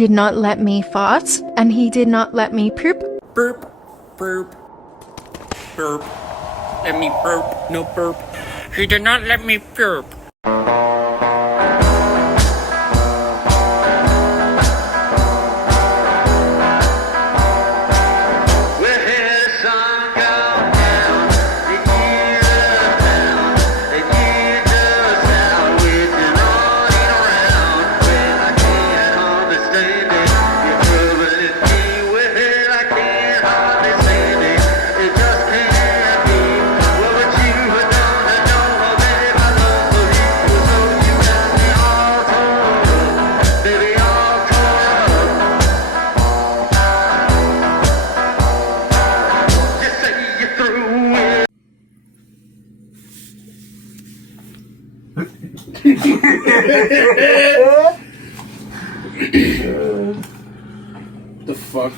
did not let me fart, and he did not let me poop. Burp, burp, burp. Let me burp, no burp. He did not let me burp. The fuck?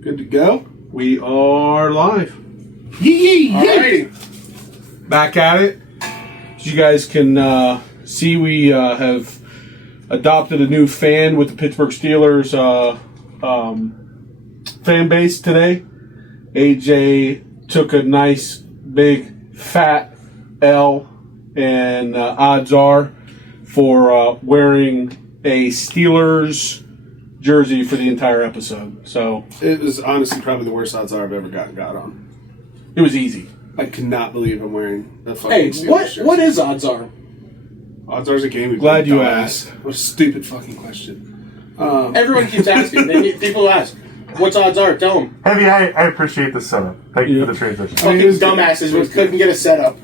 Good to go. We are live. Yee! Alrighty. Back at it. As you guys can see, we have adopted a new fan with the Pittsburgh Steelers fan base today. AJ took a nice, big, fat L, and odds are for wearing a Steelers jersey for the entire episode. So It was honestly probably the worst odds I've ever got on. it was easy. I cannot believe I'm wearing a fucking Hey, Steelers what jersey. what is odds are? Odds are a game we Glad played, you dumbass. asked. What a stupid fucking question. Everyone keeps asking. People ask, "What's odds are?" Tell them. Heavy, I appreciate the setup. Thank you for the transition. Fucking it was good. dumbasses we couldn't get a setup.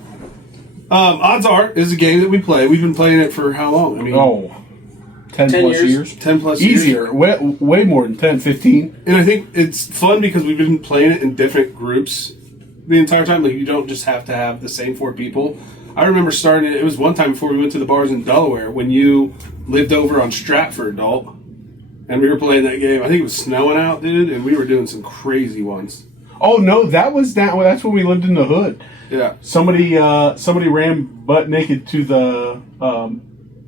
Odds are is a game that we play. We've been playing it for how long? I mean, 10 10 plus years. years. 10 plus years. Easier. Way more than 10, 15. And I think it's fun because we've been playing it in different groups the entire time. Like, you don't just have to have the same 4 people. I remember starting it was one time before we went to the bars in Delaware when you lived over on Stratford, Dalt, and we were playing that game. I think it was snowing out, dude, and we were doing some crazy ones. Oh, no, that's when we lived in the hood. Yeah. Somebody ran butt naked to the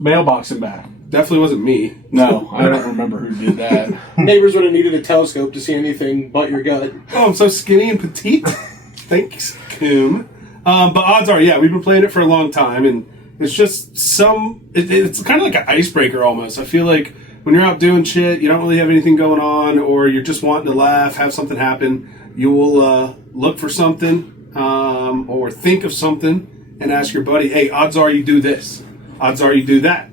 mailbox and back. Definitely wasn't me. No, I don't remember who did that. Neighbors would have needed a telescope to see anything but your gut. Oh, I'm so skinny and petite. Thanks, Coom. But odds are, yeah, we've been playing it for a long time, and it's just it's kind of like an icebreaker almost. I feel like when you're out doing shit, you don't really have anything going on, or you're just wanting to laugh, have something happen, you will look for something or think of something and ask your buddy, hey, odds are you do this. Odds are you do that.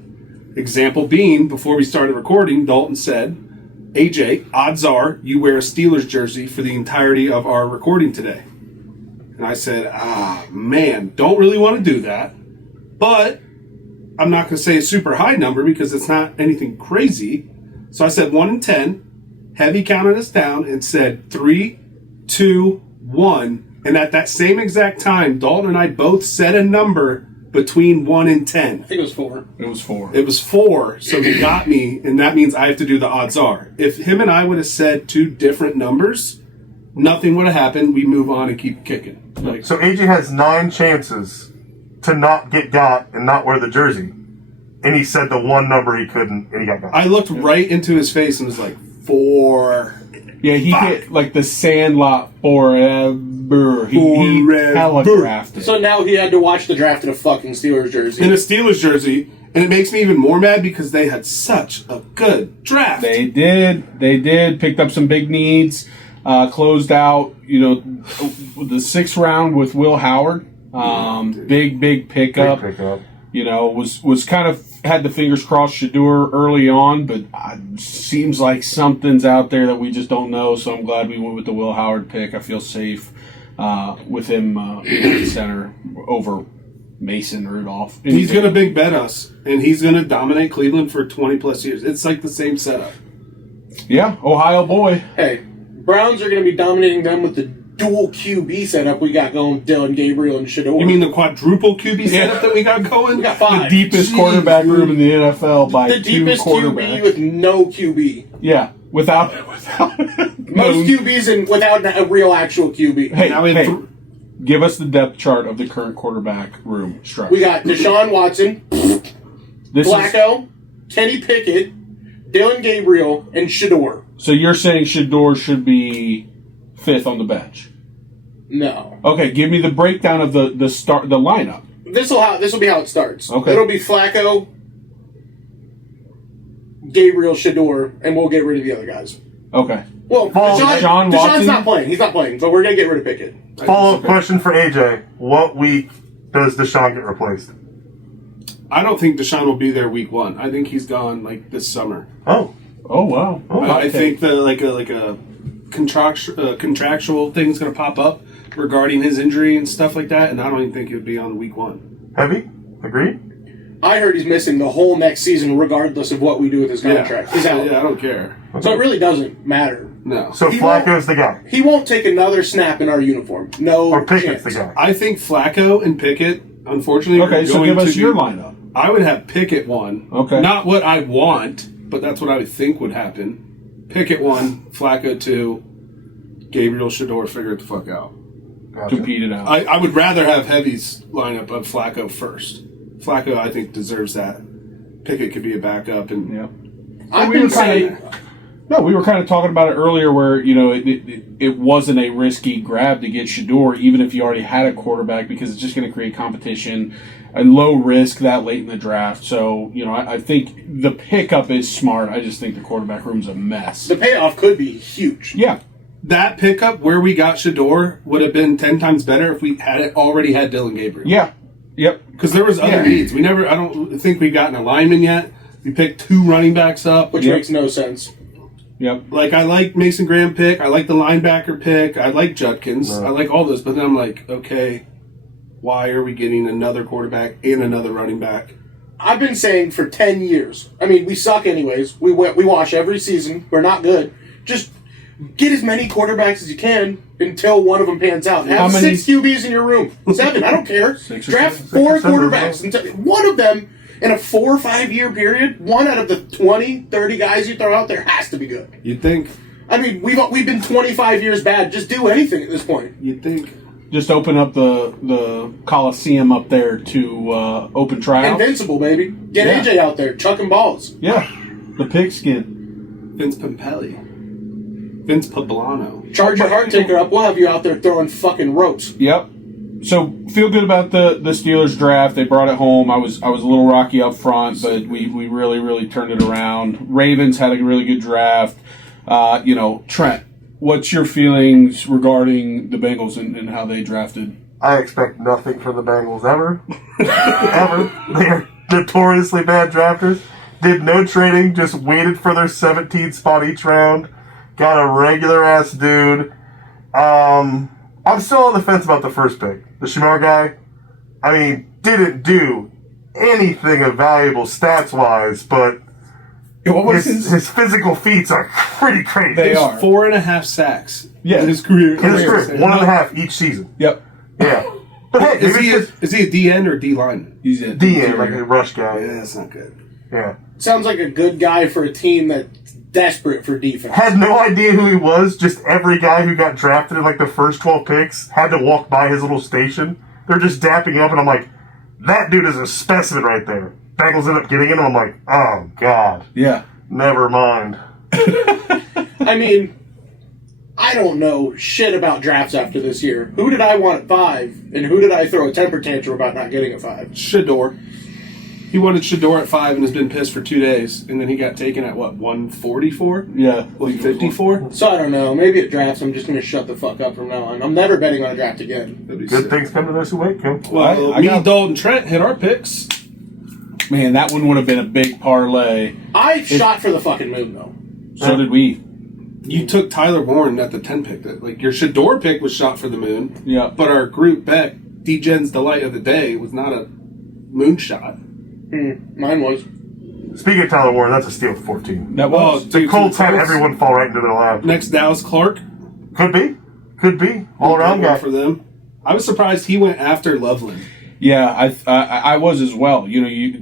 Example being, before we started recording, Dalton said, AJ, odds are you wear a Steelers jersey for the entirety of our recording today. And I said, man, don't really want to do that. But I'm not going to say a super high number because it's not anything crazy. So I said 1 in 10. Heavy counted us down and said 3, 2, 1. And at that same exact time, Dalton and I both said a number between 1 and 10. I think it was 4. It was 4. It was 4, so he got me, and that means I have to do the odds are. If him and I would have said 2 different numbers, nothing would have happened. We move on and keep kicking. Like, So AJ has 9 chances to not get got and not wear the jersey. And he said the one number he couldn't, and he got got. I looked right into his face and was like, 4. Yeah, he Fuck. hit like the Sandlot forever. He Forever. telegraphed it. So now he had to watch the draft in a fucking Steelers jersey. In a Steelers jersey, and it makes me even more mad because they had such a good draft. They did. Picked up some big needs. Closed out, the 6th round with Will Howard. Big pickup. Big pickup. Was kind of had the fingers crossed Shador early on, but seems like something's out there that we just don't know. So I'm glad we went with the Will Howard pick. I feel safe with him in center over Mason Rudolph. And He's going to big bet us, and he's going to dominate Cleveland for 20 plus years. It's like the same setup. Yeah, Ohio boy. Hey, Browns are going to be dominating them with the dual QB setup we got going, Dylan Gabriel and Shador. You mean the quadruple QB setup that we got going? We got The 5. deepest Jeez, quarterback dude. room in the NFL by The 2 deepest QB quarterbacks. with no QB. Yeah, without Most QBs without a real actual QB. Hey, Now we have give us the depth chart of the current quarterback room structure. We got Deshaun Watson. This is, Flacco, Kenny Pickett, Dylan Gabriel, and Shador. so you're saying Shador should be 5th on the bench? No. Okay, give me the breakdown of the lineup. This will be how it starts. Okay. It'll be Flacco, Gabriel, Shador, and we'll get rid of the other guys. Okay. Well, Deshaun Deshaun's Watson? not playing. He's not playing, but we're going to get rid of Pickett. Follow-up question for AJ. What week does Deshaun get replaced? I don't think Deshaun will be there week 1. I think he's gone like this summer. Oh. Oh wow. I think the like a contractual thing's going to pop up regarding his injury and stuff like that, and I don't even think it would be on week 1. Heavy? Agreed? I heard he's missing the whole next season regardless of what we do with his contract. He's out. Yeah, I don't care. So it really doesn't matter. No. So He Flacco's the guy. He won't take another snap in our uniform. No Or Pickett's chance. the guy. I think Flacco and Pickett, unfortunately, Okay, are so going give us to your be- lineup. I would have Pickett 1. Okay. Not what I want, but that's what I would think would happen. Pickett 1, Flacco 2, Gabriel, Shador, figure it the fuck out. Gotcha. Compete it out. I would rather have Heavy's lineup of Flacco first. Flacco, I think, deserves that. Pickett could be a backup, and yeah. I've we been were saying... No, we were kind of talking about it earlier where, it wasn't a risky grab to get Shador, even if you already had a quarterback, because it's just going to create competition and low risk that late in the draft. So, I think the pickup is smart. I just think the quarterback room's a mess. The payoff could be huge. Yeah. that pickup where we got Shador would have been 10 times better if we already had Dylan Gabriel. Yeah. Yep. Because there was other needs. I don't think we've gotten a lineman yet. We picked 2 running backs up. Which makes no sense. Yep. Like, I like Mason Graham pick. I like the linebacker pick. I like Judkins. No. I like all those. But then I'm like, okay, why are we getting another quarterback and another running back? I've been saying for 10 years. I mean, we suck anyways. We watch every season. We're not good. Just get as many quarterbacks as you can until one of them pans out. Have How many- 6 QBs in your room. 7. I don't care. 6 or Draft 7? 4 6 or 7, quarterbacks. Until, one of them in a 4 or 5 year period, one out of the 20, 30 guys you throw out there has to be good. You'd think. I mean, we've been 25 years bad. Just do anything at this point. You'd think. Just open up the Coliseum up there to open tryouts. Invincible, baby. Get Yeah. AJ out there chucking balls. Yeah. The pigskin. Vince Pimpelli. Vince Poblano. Charge your heart taker up. We'll have you out there throwing fucking ropes. Yep. So feel good about the Steelers draft. They brought it home. I was a little rocky up front, but we really turned it around. Ravens had a really good draft. Trent, what's your feelings regarding the Bengals and how they drafted? I expect nothing from the Bengals ever. Ever. They're notoriously bad drafters. Did no trading, just waited for their 17th spot each round. Got a regular ass dude. I'm still on the fence about the first pick. The Shamar guy, I mean, didn't do anything of valuable stats wise, but What was his physical feats are pretty crazy. They He's are. 4.5 sacks Yeah. in his career. In his career, 1.5 each season. Yep. Yeah. But hey, Is maybe he, it's is he a D end or D lineman? He's a DN, like a rush guy. Yeah, that's not good. Yeah. Sounds like a good guy for a team that's desperate for defense. Had no idea who he was. Just every guy who got drafted in like the first 12 picks had to walk by his little station. They're just dapping him up, and I'm like, that dude is a specimen right there. Bengals end up getting him, and I'm like, oh, God. Yeah. Never mind. I mean, I don't know shit about drafts after this year. Who did I want at 5, and who did I throw a temper tantrum about not getting at 5? Shador. He wanted Shador at 5 and has been pissed for 2 days. And then he got taken at, 144? Yeah. 154? So I don't know. Maybe at drafts I'm just going to shut the fuck up from now on. I'm never betting on a draft again. That'd be Good sick. things come to those who wait, Kim. Well, I got- Dalton, Trent hit our picks. Man, that one would have been a big parlay. I shot for the fucking moon, though. So did we. You took Tyler Warren at the 10 pick. Like, your Shador pick was shot for the moon. Yeah. But our group bet, D-Gen's Delight of the Day, was not a moonshot. Mine was. Speaking of Tyler Warren, that's a steal at 14. That was. The Colts had everyone fall right into their lap. Next, Dallas Clark. Could be. Could be. All around guy. for them. I was surprised he went after Loveland. Yeah, I was as well.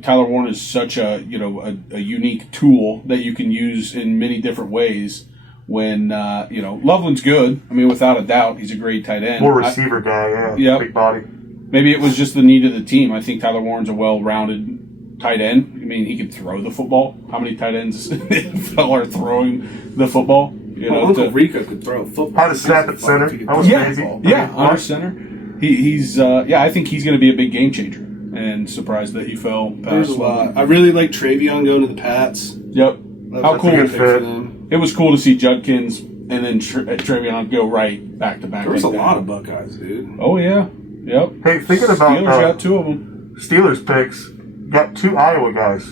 Tyler Warren is such a unique tool that you can use in many different ways. When Loveland's good, I mean, without a doubt, he's a great tight end. More receiver guy, yeah. Yep. Big body. Maybe it was just the need of the team. I think Tyler Warren's a well-rounded tight end. I mean, he could throw the football. How many tight ends in the NFL are throwing the football? You know, Uncle Rico could throw a football. How to snap at center. That was yeah, crazy. yeah, under center. He's I think he's going to be a big game changer. And surprised that he fell past. There's a lot. I really like Travion going to the Pats. Yep. How a cool good was fit. it? For them. It was cool to see Judkins and then Travion go right back to back. There was a like that. lot of Buckeyes, dude. Oh yeah. Yep. Hey, thinking about Steelers got two of them. Steelers picks, got 2 Iowa guys.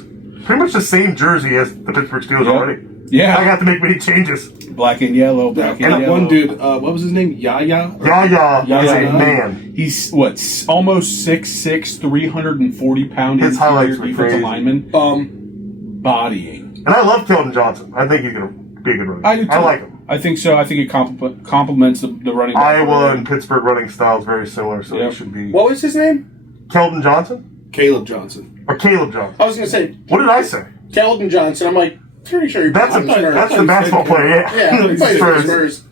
Pretty much the same jersey as the Pittsburgh Steelers Yep. already. Yeah. I got to make many changes. Black and yellow. Black and And yellow. one dude, what was his name? Yaya? Yaya is Yaya. a man. He's almost 6'6", 340 pound His highlights were defensive crazy. lineman. Bodying. And I love Keldon Johnson. I think he's going to be a good running back. I do too. I like him. I think so. I think it complements the running back. Iowa and Pittsburgh running styles very similar, so Yep. it should be. What was his name? Keldon Johnson? Caleb Johnson. Or Caleb Johnson? I was going to say What did I say? Keldon Johnson. I'm like, pretty sure That's I'm not sure. the basketball player, yeah. Yeah, he played for the Spurs. Spurs.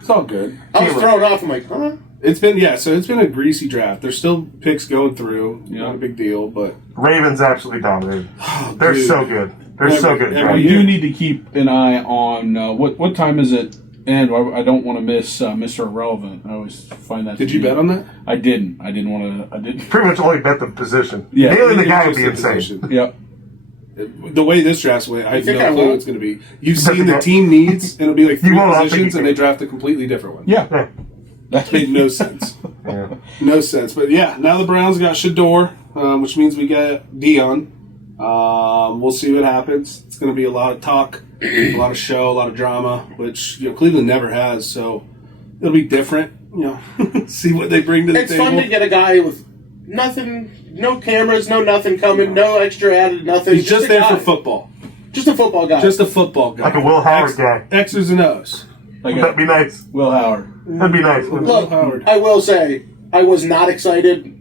It's all good. I was Caleb. thrown off. I'm like, huh? It's been a greasy draft. There's still picks going through. Not a big deal, but Ravens absolutely dominated. They're dude. so good. They're so good. every We year. do need to keep an eye on what time is it? And I don't want to miss Mr. Irrelevant. I always find that. Did to you be- bet on that? I didn't. I didn't want to. I didn't. Pretty much only bet the position. Yeah. Nailing the It's guy would just be a insane. position. Yep. The way this draft's went, I have think no I clue won't? what it's going to be. You've seen the team needs, and it'll be like You 3 won't, I don't think positions, you and can. they draft a completely different one. Yeah. Yeah. That Made no sense. Yeah. No sense. But yeah, now the Browns got Shador, which means we got Dion. We'll see what happens. It's going to be a lot of talk, a lot of show, a lot of drama, which Cleveland never has. So it'll be different. See what they bring to the It's table. fun to get a guy with nothing, no cameras, no nothing coming, no extra added, nothing. He's just a there guy. for football. Just a football guy. Just a football guy. Like a Will Howard guy. X's and O's. like That'd be nice. Will Howard. That'd be nice. Will Look, Howard. I will say, I was not excited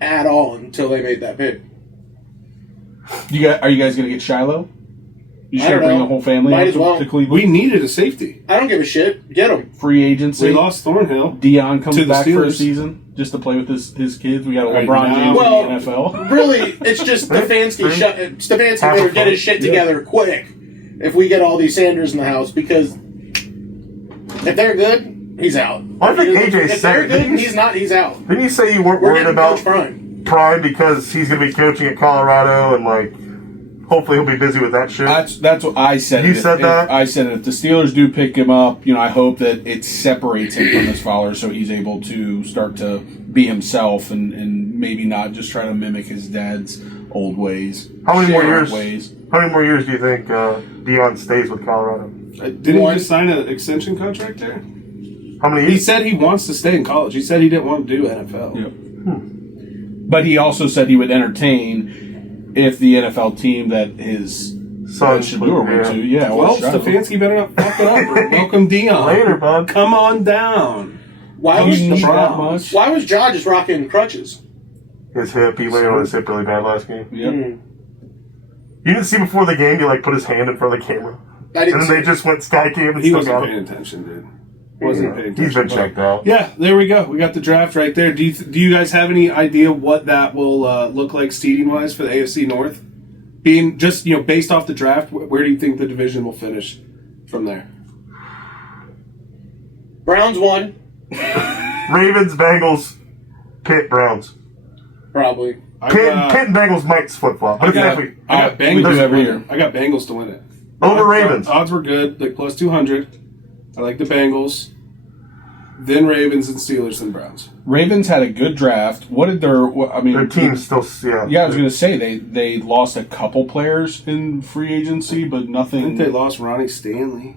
at all until they made that pick. Are you guys going to get Shiloh? You I should don't bring know. the whole family Might out as well. to Cleveland. We needed a safety. I don't give a shit. Get him. Free agency. We lost Thornhill. Dion comes to the back for a Steelers. season just to play with his kids. We got Right LeBron now. James Well, in the NFL. Really, it's just Stefanski. Stefanski better get his shit together quick if we get all these Sanders in the house, because if they're good, he's out. Well, I think AJ If said they're it. good, he's not. He's out. Didn't you say you weren't We're worried getting about Coach Prime. Prime because he's going to be coaching at Colorado and, like, hopefully he'll be busy with that shit? That's what I said. You If- said if- that? I said if the Steelers do pick him up, I hope that it separates him from his father, so he's able to start to be himself and maybe not just try to mimic his dad's old ways. How many more Shared years? Ways. How many more years do you think Dion stays with Colorado? Didn't he One. just sign an extension contract there? How many He years? said he wants to stay in college. He said he didn't want to do NFL. Yep. But he also said he would entertain if the NFL team that his Son, Shador went to. Yeah, Well, Shiloh. Stefanski better not fuck it up. Or welcome Dion. Later, bud. Come on down. Why Do was you need that Browns. much? Why was Ja just rocking crutches? His hip. He landed on his hip really bad last game. Yep. You didn't see before the game, you, like, put his hand in front of the camera. I didn't. And then See they just went sky cam and He still wasn't got paying him. attention, dude. Wasn't paying attention. He's been checked out. Yeah, there we go. We got the draft right there. Do you guys have any idea what that will look like seeding wise for the AFC North? Being just based off the draft, where do you think the division will finish from there? Browns won, Ravens, Bengals, Pitt, Browns. probably. Pitt and Bengals might flip flop. But I it's got, definitely I got we Bengals do to every win year. it. I got Bengals to win it. over Ravens. Odds were good, like plus 200. I like the Bengals. Then Ravens and Steelers and Browns. Ravens had a good draft. What did Their team's still, Yeah, I was going to say they lost a couple players in free agency, but I think nothing. they lost Ronnie Stanley.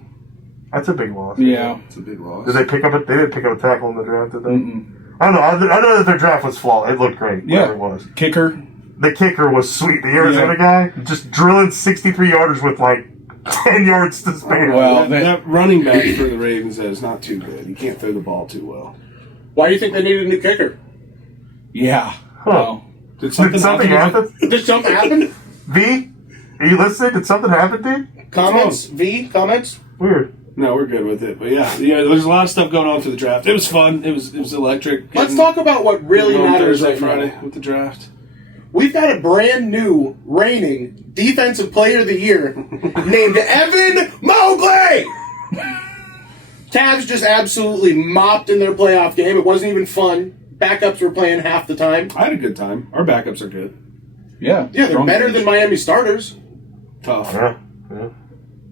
That's a big loss. Yeah. It's a big loss. Did they pick up? They didn't pick up a tackle in the draft, did they? Mm-mm. I don't know. I know that their draft was flawed. It looked great. Yeah. Whatever it was. Kicker. The kicker was sweet. The Arizona guy just drilling 63 yarders with like 10 yards to spare. Well, that running back for the Ravens is not too good. He can't throw the ball too well. Why do you think they needed a new kicker? Yeah. Huh. Well, Did Did something happen? Did something happen? V? Are you listening? Did something happen, dude? Comments? V? Comments? Weird. No, we're good with it. But yeah, there's a lot of stuff going on for the draft. It was fun. It was electric. Let's talk about what really Getting on matters Thursday, right Friday now. with the draft. We've got a brand new reigning Defensive Player of the Year named Evan Mobley! Cavs just absolutely mopped in their playoff game. It wasn't even fun. Backups were playing half the time. I had a good time. Our backups are good. Yeah. Yeah, they're strong better bench. than Miami starters. Tough. Yeah.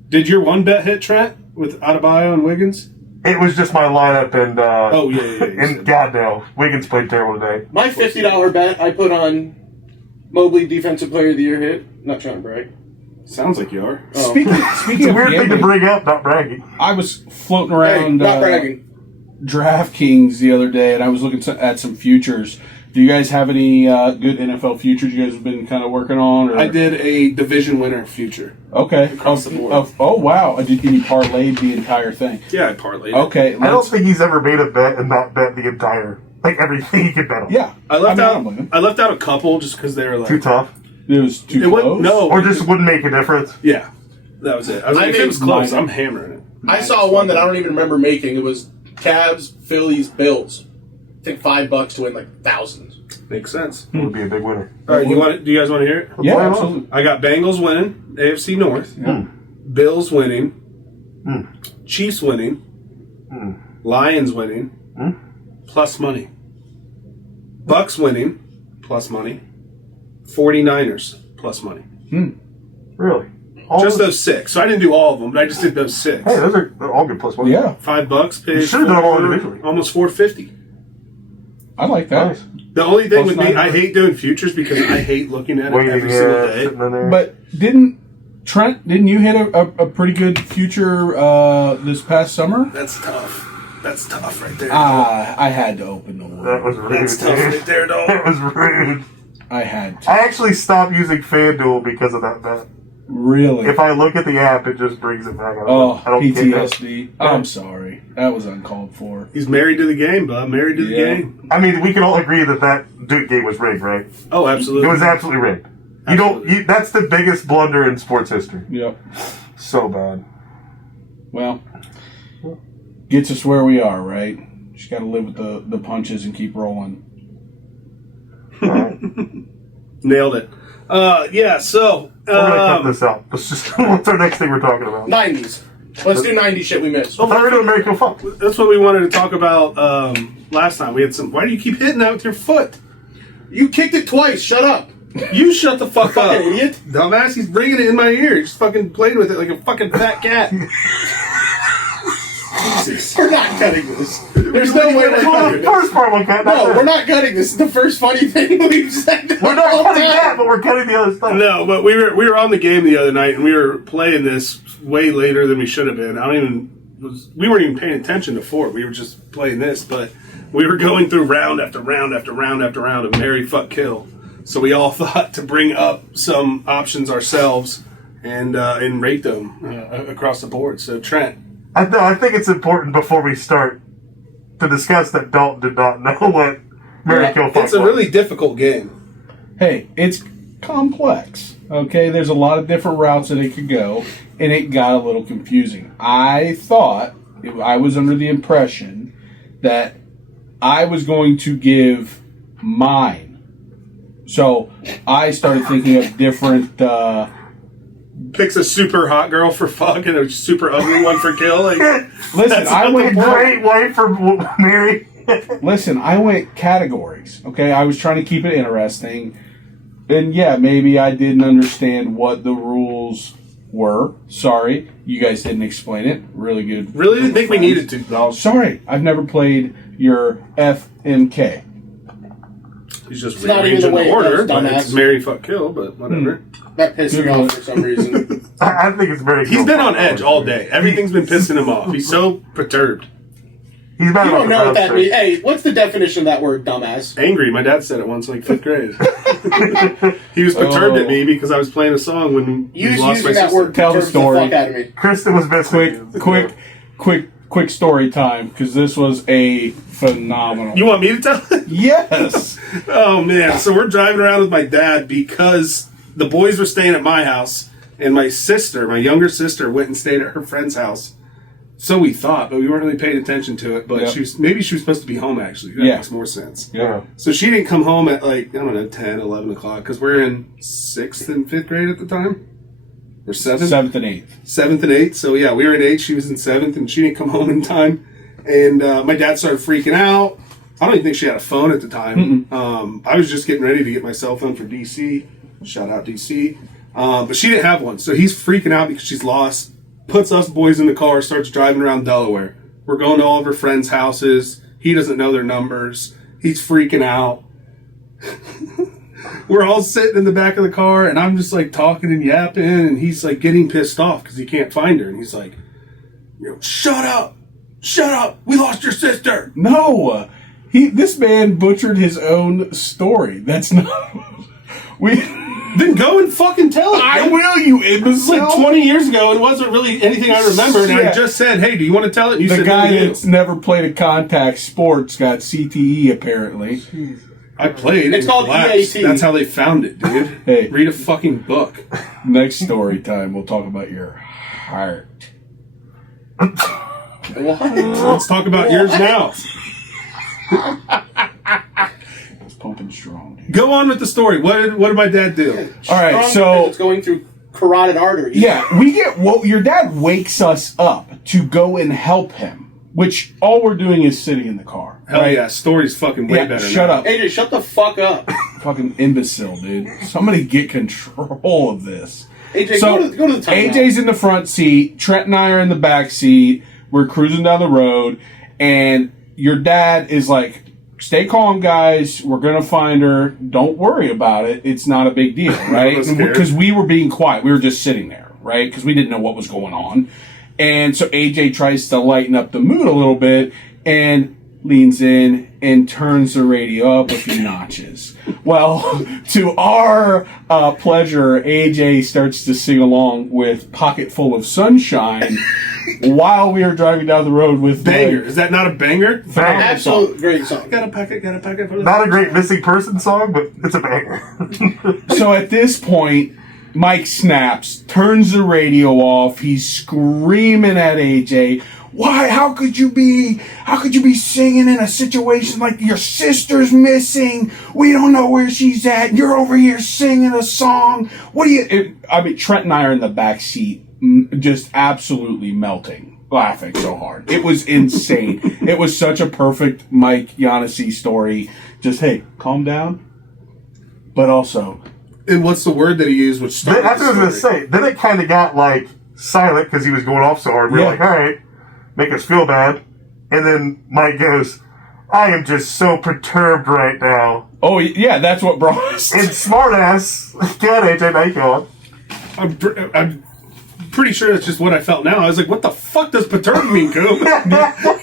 Did your one bet hit, Trent, with Adebayo and Wiggins? It was just my lineup, and Oh, yeah. You and said- God no, Wiggins played terrible today. My $50 bet I put on Mobley Defensive Player of the Year hit. Not trying to brag. Sounds like you are. Oh. Speaking It's a of weird thing to gambling, bring up, not bragging. I was floating Hey, around not bragging. DraftKings the other day, and I was looking at some futures. Do you guys have any good NFL futures you guys have been kind of working on? Or? I did a division winner future. Okay. Across the board. Oh, wow. And you parlayed the entire thing. Yeah, I parlayed. Okay. I don't think he's ever made a bet and not bet the entire, like everything he could bet on. Yeah. I left don't blame him. out. I left out a couple just because they were like Too tough, It was too It close. wasn't. No, or just wouldn't make a difference. Yeah, that was it. I was like, if made it was close, mine. I'm hammering it. I saw one that I don't even remember making. It was Cavs, Phillies, Bills. I think $5 to win like thousands. Makes sense. It would be a big winner. All right, you want it? Do you guys want to hear it? Yeah, Play 'em absolutely. I got Bengals winning, AFC North. Yeah. Bills winning, Chiefs winning, Lions winning, plus money. Bucks winning, plus money. 49ers, plus money. Really? All Just those- those 6. So I didn't do all of them, but I just did those 6. Hey, those are they're all good plus one. Yeah. $5 paid. You should've done them all individually. Almost $450. I like that. Nice. The only thing Plus with me, 900. I hate doing futures because I hate looking at it Waiting, every single yeah, day. sitting in there. But didn't you hit a pretty good future this past summer? That's tough. That's tough right there. I had to open the that one. was rude. That's tough dude. right there, dog. That was rude. I had to. I actually stopped using FanDuel because of that bet. Really? If I look at the app, it just brings it back. Oh, I don't get that. PTSD. I'm sorry. That was uncalled for. He's married to the game, bub. Married to the Yeah. game. I mean, we can all agree that Duke game was rigged, right? Oh, absolutely. It was absolutely rigged. That's the biggest blunder in sports history. Yep. So bad. Well, gets us where we are, right? Just got to live with the punches and keep rolling. Nailed it. Yeah, so. We're gonna cut this out. Let's just. What's our next thing we're talking about? 90s. Let's do 90s shit we missed. I thought we were doing American Fuck. That's what we wanted to talk about last time. We had some. Why do you keep hitting that with your foot? You kicked it twice. Shut up. You shut the fuck up. Fucking idiot. Dumbass, he's bringing it in my ear. He's fucking playing with it like a fucking fat cat. Jesus. We're not cutting this. There's no way we're Well, cutting the this. first part we'll cut. No, we're not cutting this. It's the first funny thing we've said. We're not all cutting time. that, but we're cutting the other stuff. No, but we were on the game the other night and we were playing this way later than we should have been. We weren't even paying attention to Fort. We were just playing this, but we were going through round after round after round after round of marry, fuck, kill. So we all thought to bring up some options ourselves and rate them across the board. So Trent, I think it's important before we start to discuss that Dalton did not know what Mary Kill Fuck it's a was. really difficult game. Hey, it's complex. Okay, there's a lot of different routes that it could go, and it got a little confusing. I was under the impression that I was going to give mine. So I started thinking of different. Picks a super hot girl for fuck and a super ugly one for kill. Like, Listen, That's I not went. the Great way for Mary. Listen, I went categories. Okay, I was trying to keep it interesting, and yeah, maybe I didn't understand what the rules were. Sorry, you guys didn't explain it. Really good. really didn't think we needed to. No, sorry, I've never played your FMK. He's just not even rearranging the way the it order, goes, but dumbass. it's marry, fuck, kill, but whatever. That pissed me off for some reason. I think it's very. He's been on edge all day. Everything's been pissing him off. He's so perturbed. He's mad You about don't the know what that Browns means. trade. Hey, what's the definition of that word, dumbass? Angry. My dad said it once in like 5th grade. He was perturbed at me because I was playing a song when we Use lost my using that sister. word Tell the perturbs story. fuck out of me. Kristen was missing. Quick story time, because this was a phenomenal. You want me to tell it? Yes. Oh, man. So we're driving around with my dad because the boys were staying at my house and my sister, my younger sister, went and stayed at her friend's house. So we thought, but we weren't really paying attention to it. But Yep. she was supposed to be home, actually. That Yeah. makes more sense. Yeah. So she didn't come home at, like, I don't know, 10, 11 o'clock, because we're in 6th and 5th grade at the time. Or 7th? 7th and 8th. 7th and 8th. So yeah, we were in 8th, she was in 7th, and she didn't come home in time. And my dad started freaking out. I don't even think she had a phone at the time. I was just getting ready to get my cell phone for DC. Shout out DC. But she didn't have one. So he's freaking out because she's lost. Puts us boys in the car, starts driving around Delaware. We're going to all of her friends' houses. He doesn't know their numbers. He's freaking out. We're all sitting in the back of the car, and I'm just like talking and yapping, and he's like getting pissed off because he can't find her. And he's like, shut up. Shut up. We lost your sister. No, this man butchered his own story. That's not. Then go and fucking tell it. I man. will, you It was imbecile. like 20 years ago, and it wasn't really anything I remember. And I Yeah. just said, hey, do you want to tell it? And you The said, guy no, you that's never played a contact sports got CTE apparently. I played. It's and called collapsed. EAT. That's how they found it, dude. Hey. Read a fucking book. Next story time, we'll talk about your heart. Let's talk about yours now. It's pumping strong, dude. Go on with the story. What did my dad do? All right, Strong so because it's going through carotid arteries. yeah, we get your dad wakes us up to go and help him, which all we're doing is sitting in the car. Hell right? yeah, story's fucking way Yeah, better. shut now. up. AJ, shut the fuck up. Fucking imbecile, dude. Somebody get control of this. AJ, So, go to the timeout. AJ's in the front seat. Trent and I are in the back seat. We're cruising down the road, and your dad is like, "Stay calm, guys. We're gonna find her. Don't worry about it. It's not a big deal, right?" was scared. Because we were being quiet. We were just sitting there, right? Because we didn't know what was going on. And so AJ tries to lighten up the mood a little bit and leans in and turns the radio up a few notches. Well, to our pleasure, AJ starts to sing along with Pocket Full of Sunshine while we are driving down the road with Banger. Is that not a banger? Banger. Absolute great song. Got a packet. Not a great missing person song, but it's a banger. So at this point, Mike snaps, turns the radio off. He's screaming at AJ. Why? How could you be singing in a situation like your sister's missing? We don't know where she's at. You're over here singing a song. What do you? I mean, Trent and I are in the back seat, just absolutely melting, laughing so hard. It was insane. It was such a perfect Mike Giannissi story. Just hey, calm down, but also. And what's the word that he used? Which started That's what I was the going to story? say. Then it kind of got like silent because he was going off so hard. We were Yeah. like, all right, make us feel bad. And then Mike goes, I am just so perturbed right now. Oh yeah, that's what brought us. And smartass, get AJ, now you go on. I'm pretty sure that's just what I felt now. I was like, what the fuck does perturb mean, Coop?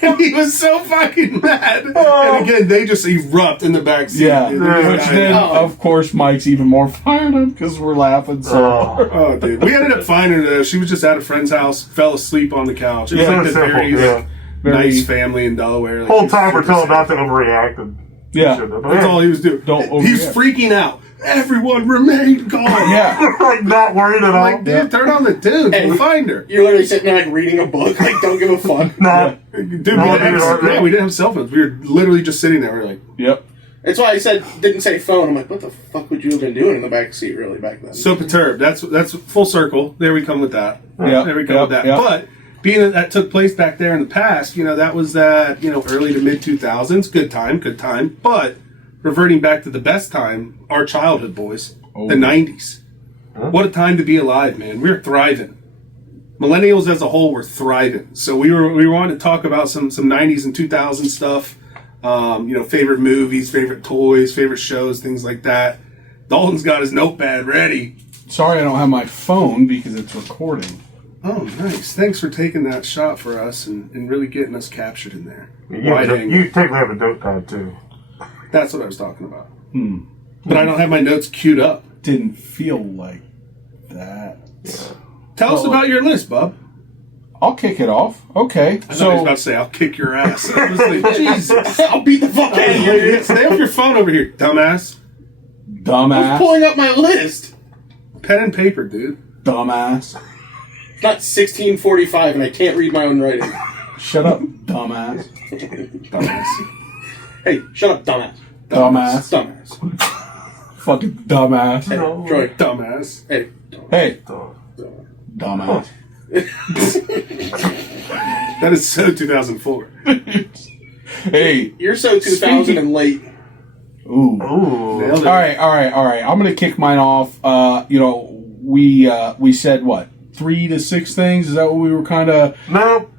And he was so fucking mad. And again, they just erupt in the back seat. Yeah, Dude, which I- then, of course, Mike's even more fired up because we're laughing so hard. Oh, dude. We ended up finding her, though. She was just at a friend's house, fell asleep on the couch. It was Yeah, like the simple, very yeah. nice family in Delaware. Like, Whole time we're telling him not to overreact. And Yeah. shouldn't have. But That's all he was doing. Don't He's overreact. freaking out. Everyone remain calm. Yeah. like not worried at all. Like, dude, turn on the tunes. And- We'll find her. You're literally sitting there like reading a book. Like, don't give a fuck. Nah. Dude, we No, didn't have, dude, yeah, we didn't have cell phones. We were literally just sitting there. We were like, Yep. That's why I didn't say phone. I'm like, what the fuck would you have been doing in the back seat really back then? so perturbed. That's full circle. There we come with that. Yeah. There we come with that. Yeah. But being that took place back there in the past, that was that, early to mid 2000s. Good time. But reverting back to the best time, our childhood, boys, Oh. the 90s. What a time to be alive, man. We're thriving. Millennials as a whole were thriving. So we wanted to talk about some 90s and 2000s stuff. Favorite movies, favorite toys, favorite shows, things like that. Dalton's got his notepad ready. Sorry I don't have my phone because it's recording. Oh, nice. Thanks for taking that shot for us and really getting us captured in there. You Wide angle. technically have a notepad too. That's what I was talking about. But I don't have my notes queued up. Didn't feel like that. Tell us Well, about your list, bub. I'll kick it off. Okay. I thought he was about So to say, I'll kick your ass. I was like, Jesus. I'll beat the fuck out of you. Stay off your phone over here, dumbass. I'm dumbass. pulling up my list. Pen and paper, dude. Dumbass. not 1645, and I can't read my own writing. Shut up, dumbass. Dumbass. Hey, shut up, dumbass. Dumbass. Dumbass. Fucking dumbass. Hey, Troy. Dumbass. Hey. Hey, dumbass. That is so 2004. Hey. You're so 2000 and late. Ooh. Ooh. Nailed it. All right. I'm gonna kick mine off. We said what, 3 to 6 things? Is that what we were kind of? Nope.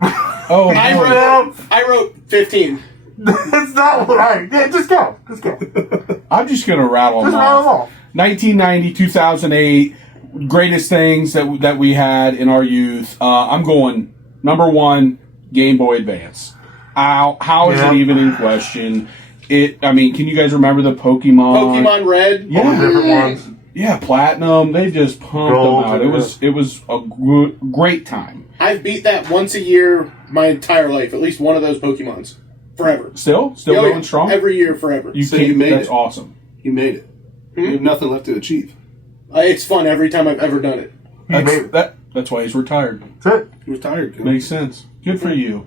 Oh, I boy. wrote 15. That's not right. Yeah, just go. Just go. I'm just gonna rattle them Just rattle them off. off. 1990, 2008, greatest things that we had in our youth. I'm going number 1, Game Boy Advance. How is Yeah. it even in question? Can you guys remember the Pokemon? Pokemon Red. Yeah. All the different ones. Yeah, Platinum. They just pumped Gold, them out. It was a great time. I've beat that once a year my entire life. At least one of those Pokemons. Forever. Still Oh, yeah. going strong. Every year, forever. So you made That's it. awesome. You made it. You have nothing left to achieve. It's fun every time I've ever done it. made it. That's why he's retired. That's it. He was tired. Makes sense. Good for you.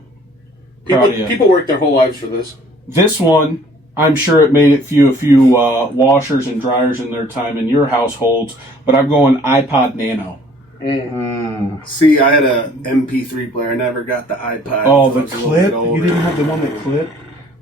Proud of you. People work their whole lives for this. This one, I'm sure it made a few washers and dryers in their time in your households, but I'm going iPod Nano. See, I had a MP3 player. I never got the iPod. Oh, until I the was a little clip? bit You older. didn't have the one that clipped?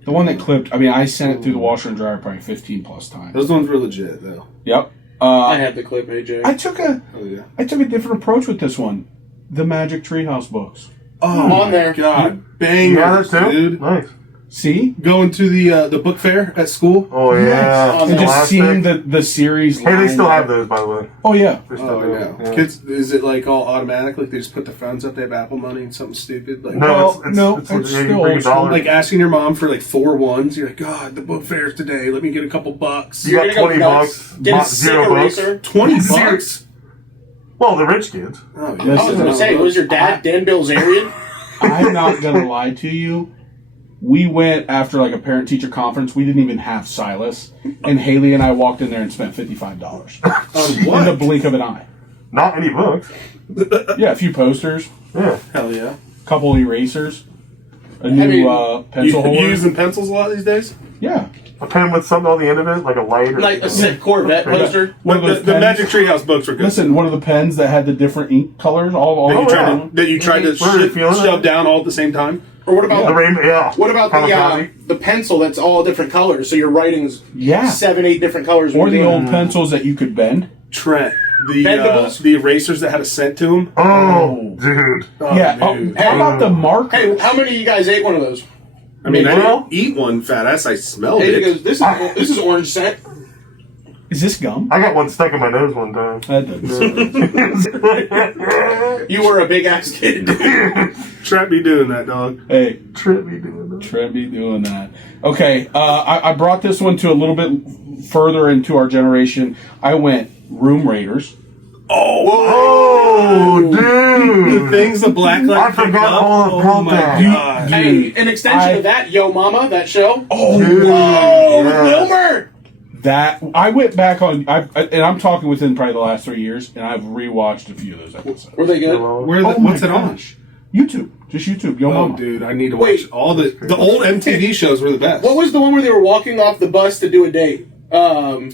The one that clipped, I sent it through the washer and dryer probably 15 plus times. Those ones were legit, though. Yep. I had the clip, AJ. I took a Oh, yeah. different approach with this one. The Magic Treehouse books. Oh, On my there. God. You got Bangers, it too? dude. Nice. See? Going to the book fair at school. Oh, yeah. On And the just Scholastic. seeing the series. Hey, they line still up. have those, by the way. Oh, yeah. They're still Oh, I doing know. it, yeah. Kids, is it like all automatic? Like they just put the phones up, they have Apple Money and something stupid? Like, No, Well, it's no, it's it's yeah, you still bring a old school. dollar. like asking your mom for like 4 ones. You're like, God, the book fair's today. Let me get a couple bucks. You got You're gonna 20 go nuts. bucks, Get a bought sick 0 bucks. eraser. 20 Zero. bucks? Well, the rich kids. Oh, yeah. Yes, I was going to say, was your dad Dan Bilzerian? I'm not going to lie to you. We went after like a parent-teacher conference. We didn't even have Silas. And Haley and I walked in there and spent $55. On In what? the blink of an eye. Not any books. Yeah, a few posters, Yeah. Hell yeah. a couple erasers, a new mean, pencil You holder. using pencils a lot these days? Yeah. A pen with something on the end of it, like a light or Like a sick Corvette poster? One of The, those the pens- Magic Treehouse books were good. Listen, one of the pens that had the different ink colors. All that you Oh, tried yeah. to, that you tried to What are you feeling? shove down all at the same time. Or what about the rainbow. Yeah. what about Kamikaze. the pencil that's all different colors? So your writing's Yeah. 7-8 different colors. Or when the you're old doing pencils that you could bend. Trent, Bendables? the erasers that had a scent to them. Oh, dude. Yeah. Oh, dude. how about the markers? Hey, how many of you guys ate one of those? I mean, I Well- didn't eat one, fat ass. I smelled Hey, it. goes, this is orange scent. Is this gum? I got one stuck in my nose one time. That doesn't. You were a big ass kid, dude. Trent be doing that, dog. Hey, Trip me doing that. Trent be doing that. Okay, I brought this one to a little bit further into our generation. I went Room Raiders. Oh, The dude. things the black light I forgot all about my that. God. Hey, an extension of that, Yo Mama, that show. Oh, Dude. Oh, Yeah. Wilmer! that I went back on, and I'm talking within probably the last 3 years, and I've rewatched a few of those episodes. Were they good? Where the, Oh my what's it on? gosh. YouTube, just YouTube. Yo, Oh, Mama. dude, I need to watch Wait. all the old MTV shows were the best. What was the one where they were walking off the bus to do a date? Oh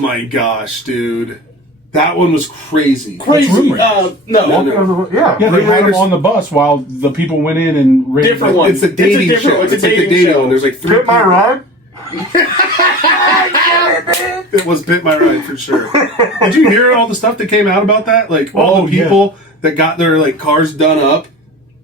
my gosh, dude, that one was crazy. Crazy. Room Raiders? No. Walking on the- Yeah. Yeah, they Room had Raiders- them on the bus while the people went in and raided Different the- one. It's a dating different- show. it's a It's like the dating dating show. one. There's like 3 Hit my people. ride. It was Bit My Ride for sure. Did you hear all the stuff that came out about that? Like all Oh, the people that got their like cars done up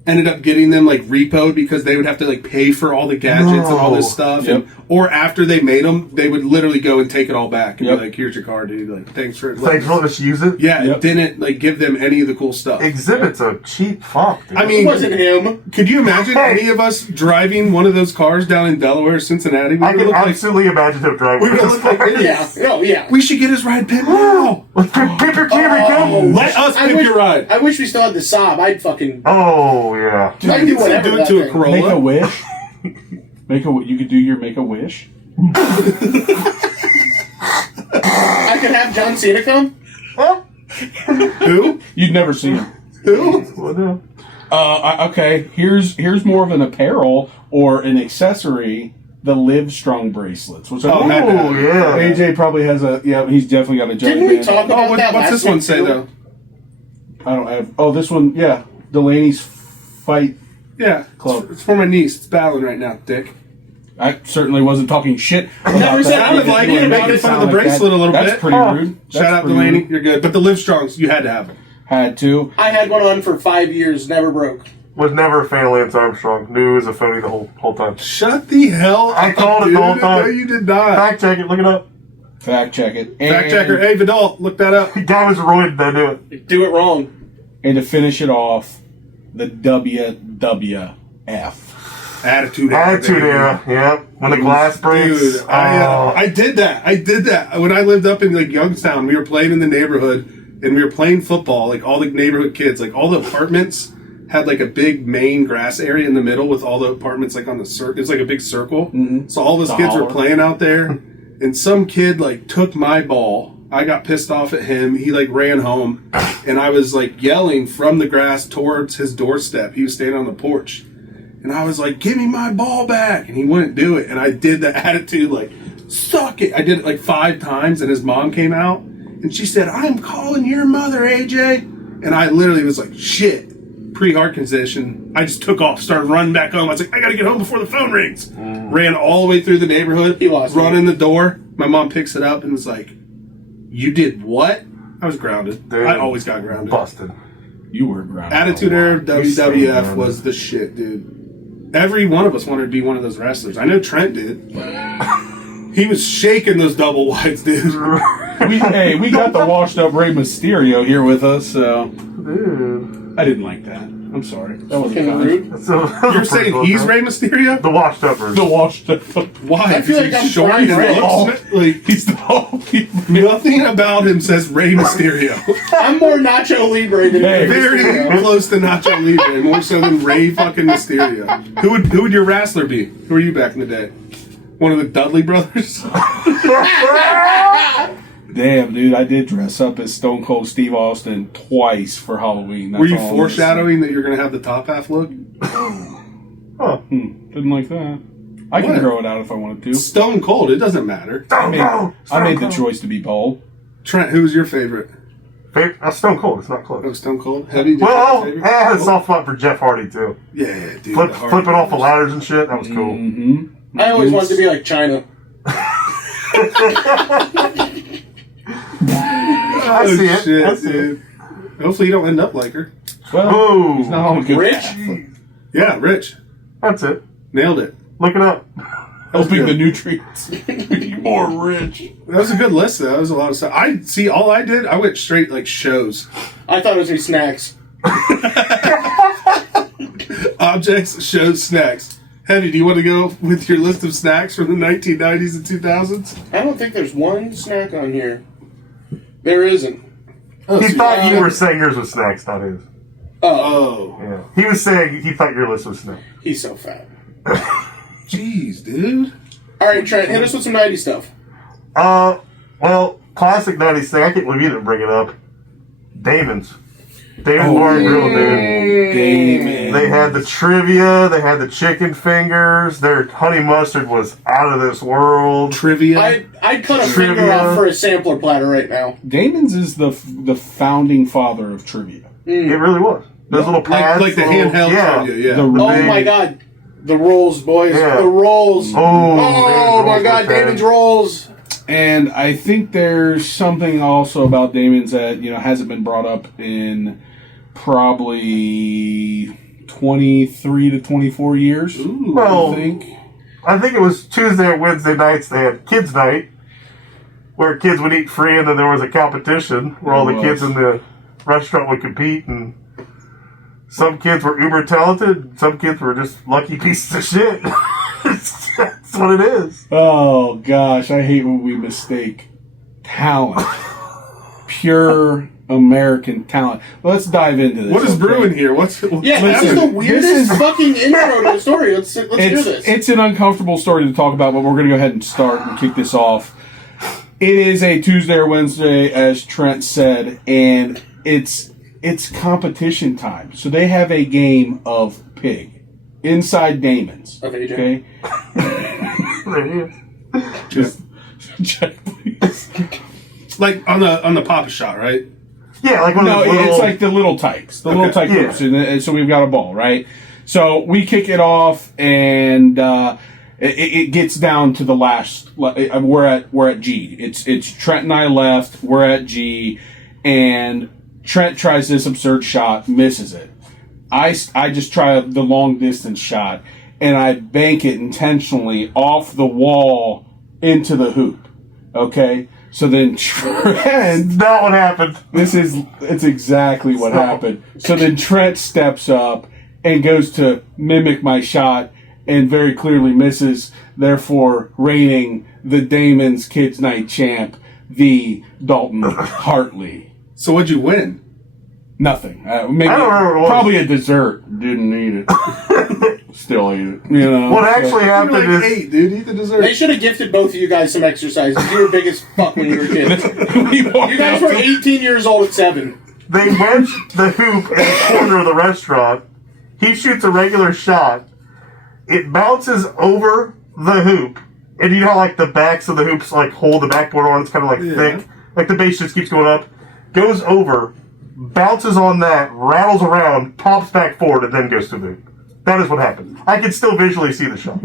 ended up getting them like repoed because they would have to like pay for all the gadgets and all this No. stuff. Yep. And, or after they made them, they would literally go and take it all back and Yep. be like, "Here's your car, dude. Like, thanks for Thanks for letting us use it. Yeah, Yep. it didn't like give them any of the cool stuff. Exhibit's a cheap fuck, dude. I It mean, wasn't him. could you imagine any of us driving one of those cars down in Delaware, Cincinnati? We I would can look like absolutely imagine him driving. we would look like Yeah. idiots. No, yeah. We should get his ride pit now. Let's pick your camera, Oh. Let us I pick wish- your ride. I wish we still had the Saab. I'd fucking. Oh, yeah. I'd do whatever. Do it that to a thing. Corolla. Make a wish. You could do your make a wish. I could have John Cena come. Huh? Who? You'd never seen him. Who? Well, no. Okay, here's more of an apparel or an accessory. The Live Strong bracelets. Which Oh, Oh, yeah. AJ probably has a. Yeah, he's definitely got a giant. Didn't we band. talk about Oh, that what's last this one week, say too? though? I don't have. Oh, this one. Yeah, Delaney's fight. Yeah, Club. it's for my niece. It's battling right now, Dick. I certainly wasn't talking shit. Never about said that. anything like good it, about making it. fun of the bracelet a little That's bit. pretty Huh. rude. Shout out pretty Delaney, rude. you're good. But the Livestrongs, you had to have them. Had to. I had one on for 5 years, never broke. Was never a fan of Lance Armstrong. Knew he was a phony the whole time. Shut the hell up. I called it the whole dude. time. No, you did not. Fact check it. Look it up. Fact check it. Fact checker. Hey, Vidal, look that up. The guy was roided to do it. Do it wrong. And to finish it off, the WWF. Attitude Attitude baby. era. Yeah. When the glass breaks. Dude, I did that. When I lived up in like Youngstown, we were playing in the neighborhood and we were playing football. Like all the neighborhood kids, like all the apartments had like a big main grass area in the middle with all the apartments like on the circle. It's like a big circle. Mhm. So all those The kids were holler. playing out there, and some kid like took my ball. I got pissed off at him. He like ran home, and I was like yelling from the grass towards his doorstep. He was standing on the porch. And I was like, give me my ball back. And he wouldn't do it. And I did the attitude like, suck it. I did it like 5 times. And his mom came out. And she said, I'm calling your mother, AJ. And I literally was like, shit. Pre-heart condition. I just took off, started running back home. I was like, I got to get home before the phone rings. Ran all the way through the neighborhood. He lost run me. in the door. My mom picks it up and was like, you did what? I was grounded. Dude. I always got grounded. Busted. You were grounded. Attitude Era WWF grounded. was the shit, dude. Every one of us wanted to be one of those wrestlers. I know Trent did. He was shaking those double wides, dude. We got the washed up Rey Mysterio here with us, so Dude. I didn't like that. I'm sorry. That wasn't Fucking kind. rude. That's a- You're saying he's Rey Mysterio? The washed up version. The washed up. Why? I feel like He's I'm short, trying he Rey. looks like He's the whole. nothing about him says Rey Mysterio. I'm more Nacho Libre than Hey. Very close to Nacho Libre, more so than Rey fucking Mysterio. Who would your wrestler be? Who were you back in the day? One of the Dudley brothers? Damn, dude, I did dress up as Stone Cold Steve Austin twice for Halloween. That's Were you all I'm foreshadowing that you're going to have the top half look? Didn't like that. I can What? grow it out if I wanted to. Stone Cold, it doesn't matter. I made the choice to be bald. Trent, who was your favorite? Stone Cold. It's not Oh, close. Stone Cold? Heavy? did you Well, have a I favorite? had a soft spot for Jeff Hardy too. Yeah, dude. the Hardy Flipping off the brothers. ladders and shit. That was cool. Mm-hmm. I always wanted to be like China. I see it. Shit, I see it. dude. Hopefully you don't end up like her. Well, Boom. he's not on a good Rich? path. Yeah, Rich. That's it. Nailed it. Look it up. Helping the nutrients. You're more rich. That was a good list, though. That was a lot of stuff. I went straight, like, shows. I thought it was be snacks. Objects, shows, snacks. Heavy, do you want to go with your list of snacks from the 1990s and 2000s? I don't think there's one snack on here. There isn't. Oh, He so thought you were saying yours was snacks, not his. Oh, Oh. Yeah. He was saying he thought your list was snacks. he's so fat. Jeez, dude. All right, Trent, hit us with some 90s stuff. Well, classic 90s thing. I can't believe you didn't bring it up. Damon's. Damon Bar and Grill, dude. Damon. They had the trivia. They had the chicken fingers. Their honey mustard was out of this world. Trivia. I'd cut a Trivia. finger off for a sampler platter right now. Damon's is the founding father of trivia. It really was. Those little pads. like the little- handheld Yeah. trivia, yeah. The Oh big- my god. The rolls, boys. Yeah. The rolls. Oh, Oh my rolls god, were Damon's bad. rolls. And I think there's something also about Damon's that, hasn't been brought up in probably 23 to 24 years. Well, I think. I think it was Tuesday or Wednesday nights. They had kids' night where kids would eat free, and then there was a competition where all the kids in the restaurant would compete. And some kids were uber talented. Some kids were just lucky pieces of shit. That's what it is. Oh, gosh. I hate when we mistake talent. Pure American talent. Let's dive into this. What is okay? brewing here? What's Yeah, what's this is happening? the weirdest fucking intro to the story. Let's hear this. It's an uncomfortable story to talk about, but we're going to go ahead and start and kick this off. It is a Tuesday or Wednesday, as Trent said, and it's competition time. So they have a game of pig inside Damon's. Okay, Jay. Okay. There he is. Just check, please. Like on the Papa Shot, right? Yeah, like one No, of those little... it's like the little tykes. The little tyke Yeah. groups. And so we've got a ball, right? So we kick it off, and it gets down to the last. We're at G. It's Trent and I left. We're at G, and Trent tries this absurd shot, misses it. I just try the long distance shot, and I bank it intentionally off the wall into the hoop. Okay, so then Trent. Not what happened. It's exactly what happened. So then Trent steps up and goes to mimic my shot and very clearly misses, therefore reigning the Damon's Kids Night champ, the Dalton Hartley. So what'd you win? Nothing. Maybe I don't remember what it was. probably a dessert. Didn't eat it. Still ate it. You know. What actually You're happened like is 8, dude. Eat the dessert. They should have gifted both of you guys some exercises. You were big as fuck when you were kids. We walked You guys out were to- 18 years old at 7. they wedge the hoop in the corner of the restaurant. He shoots a regular shot. It bounces over the hoop. And you know how like the backs of the hoops like hold the backboard on, it's kind of like thick. Like the base just keeps going up. Goes over, bounces on that, rattles around, pops back forward, and then goes to the hoop. That is what happened. I can still visually see the shot.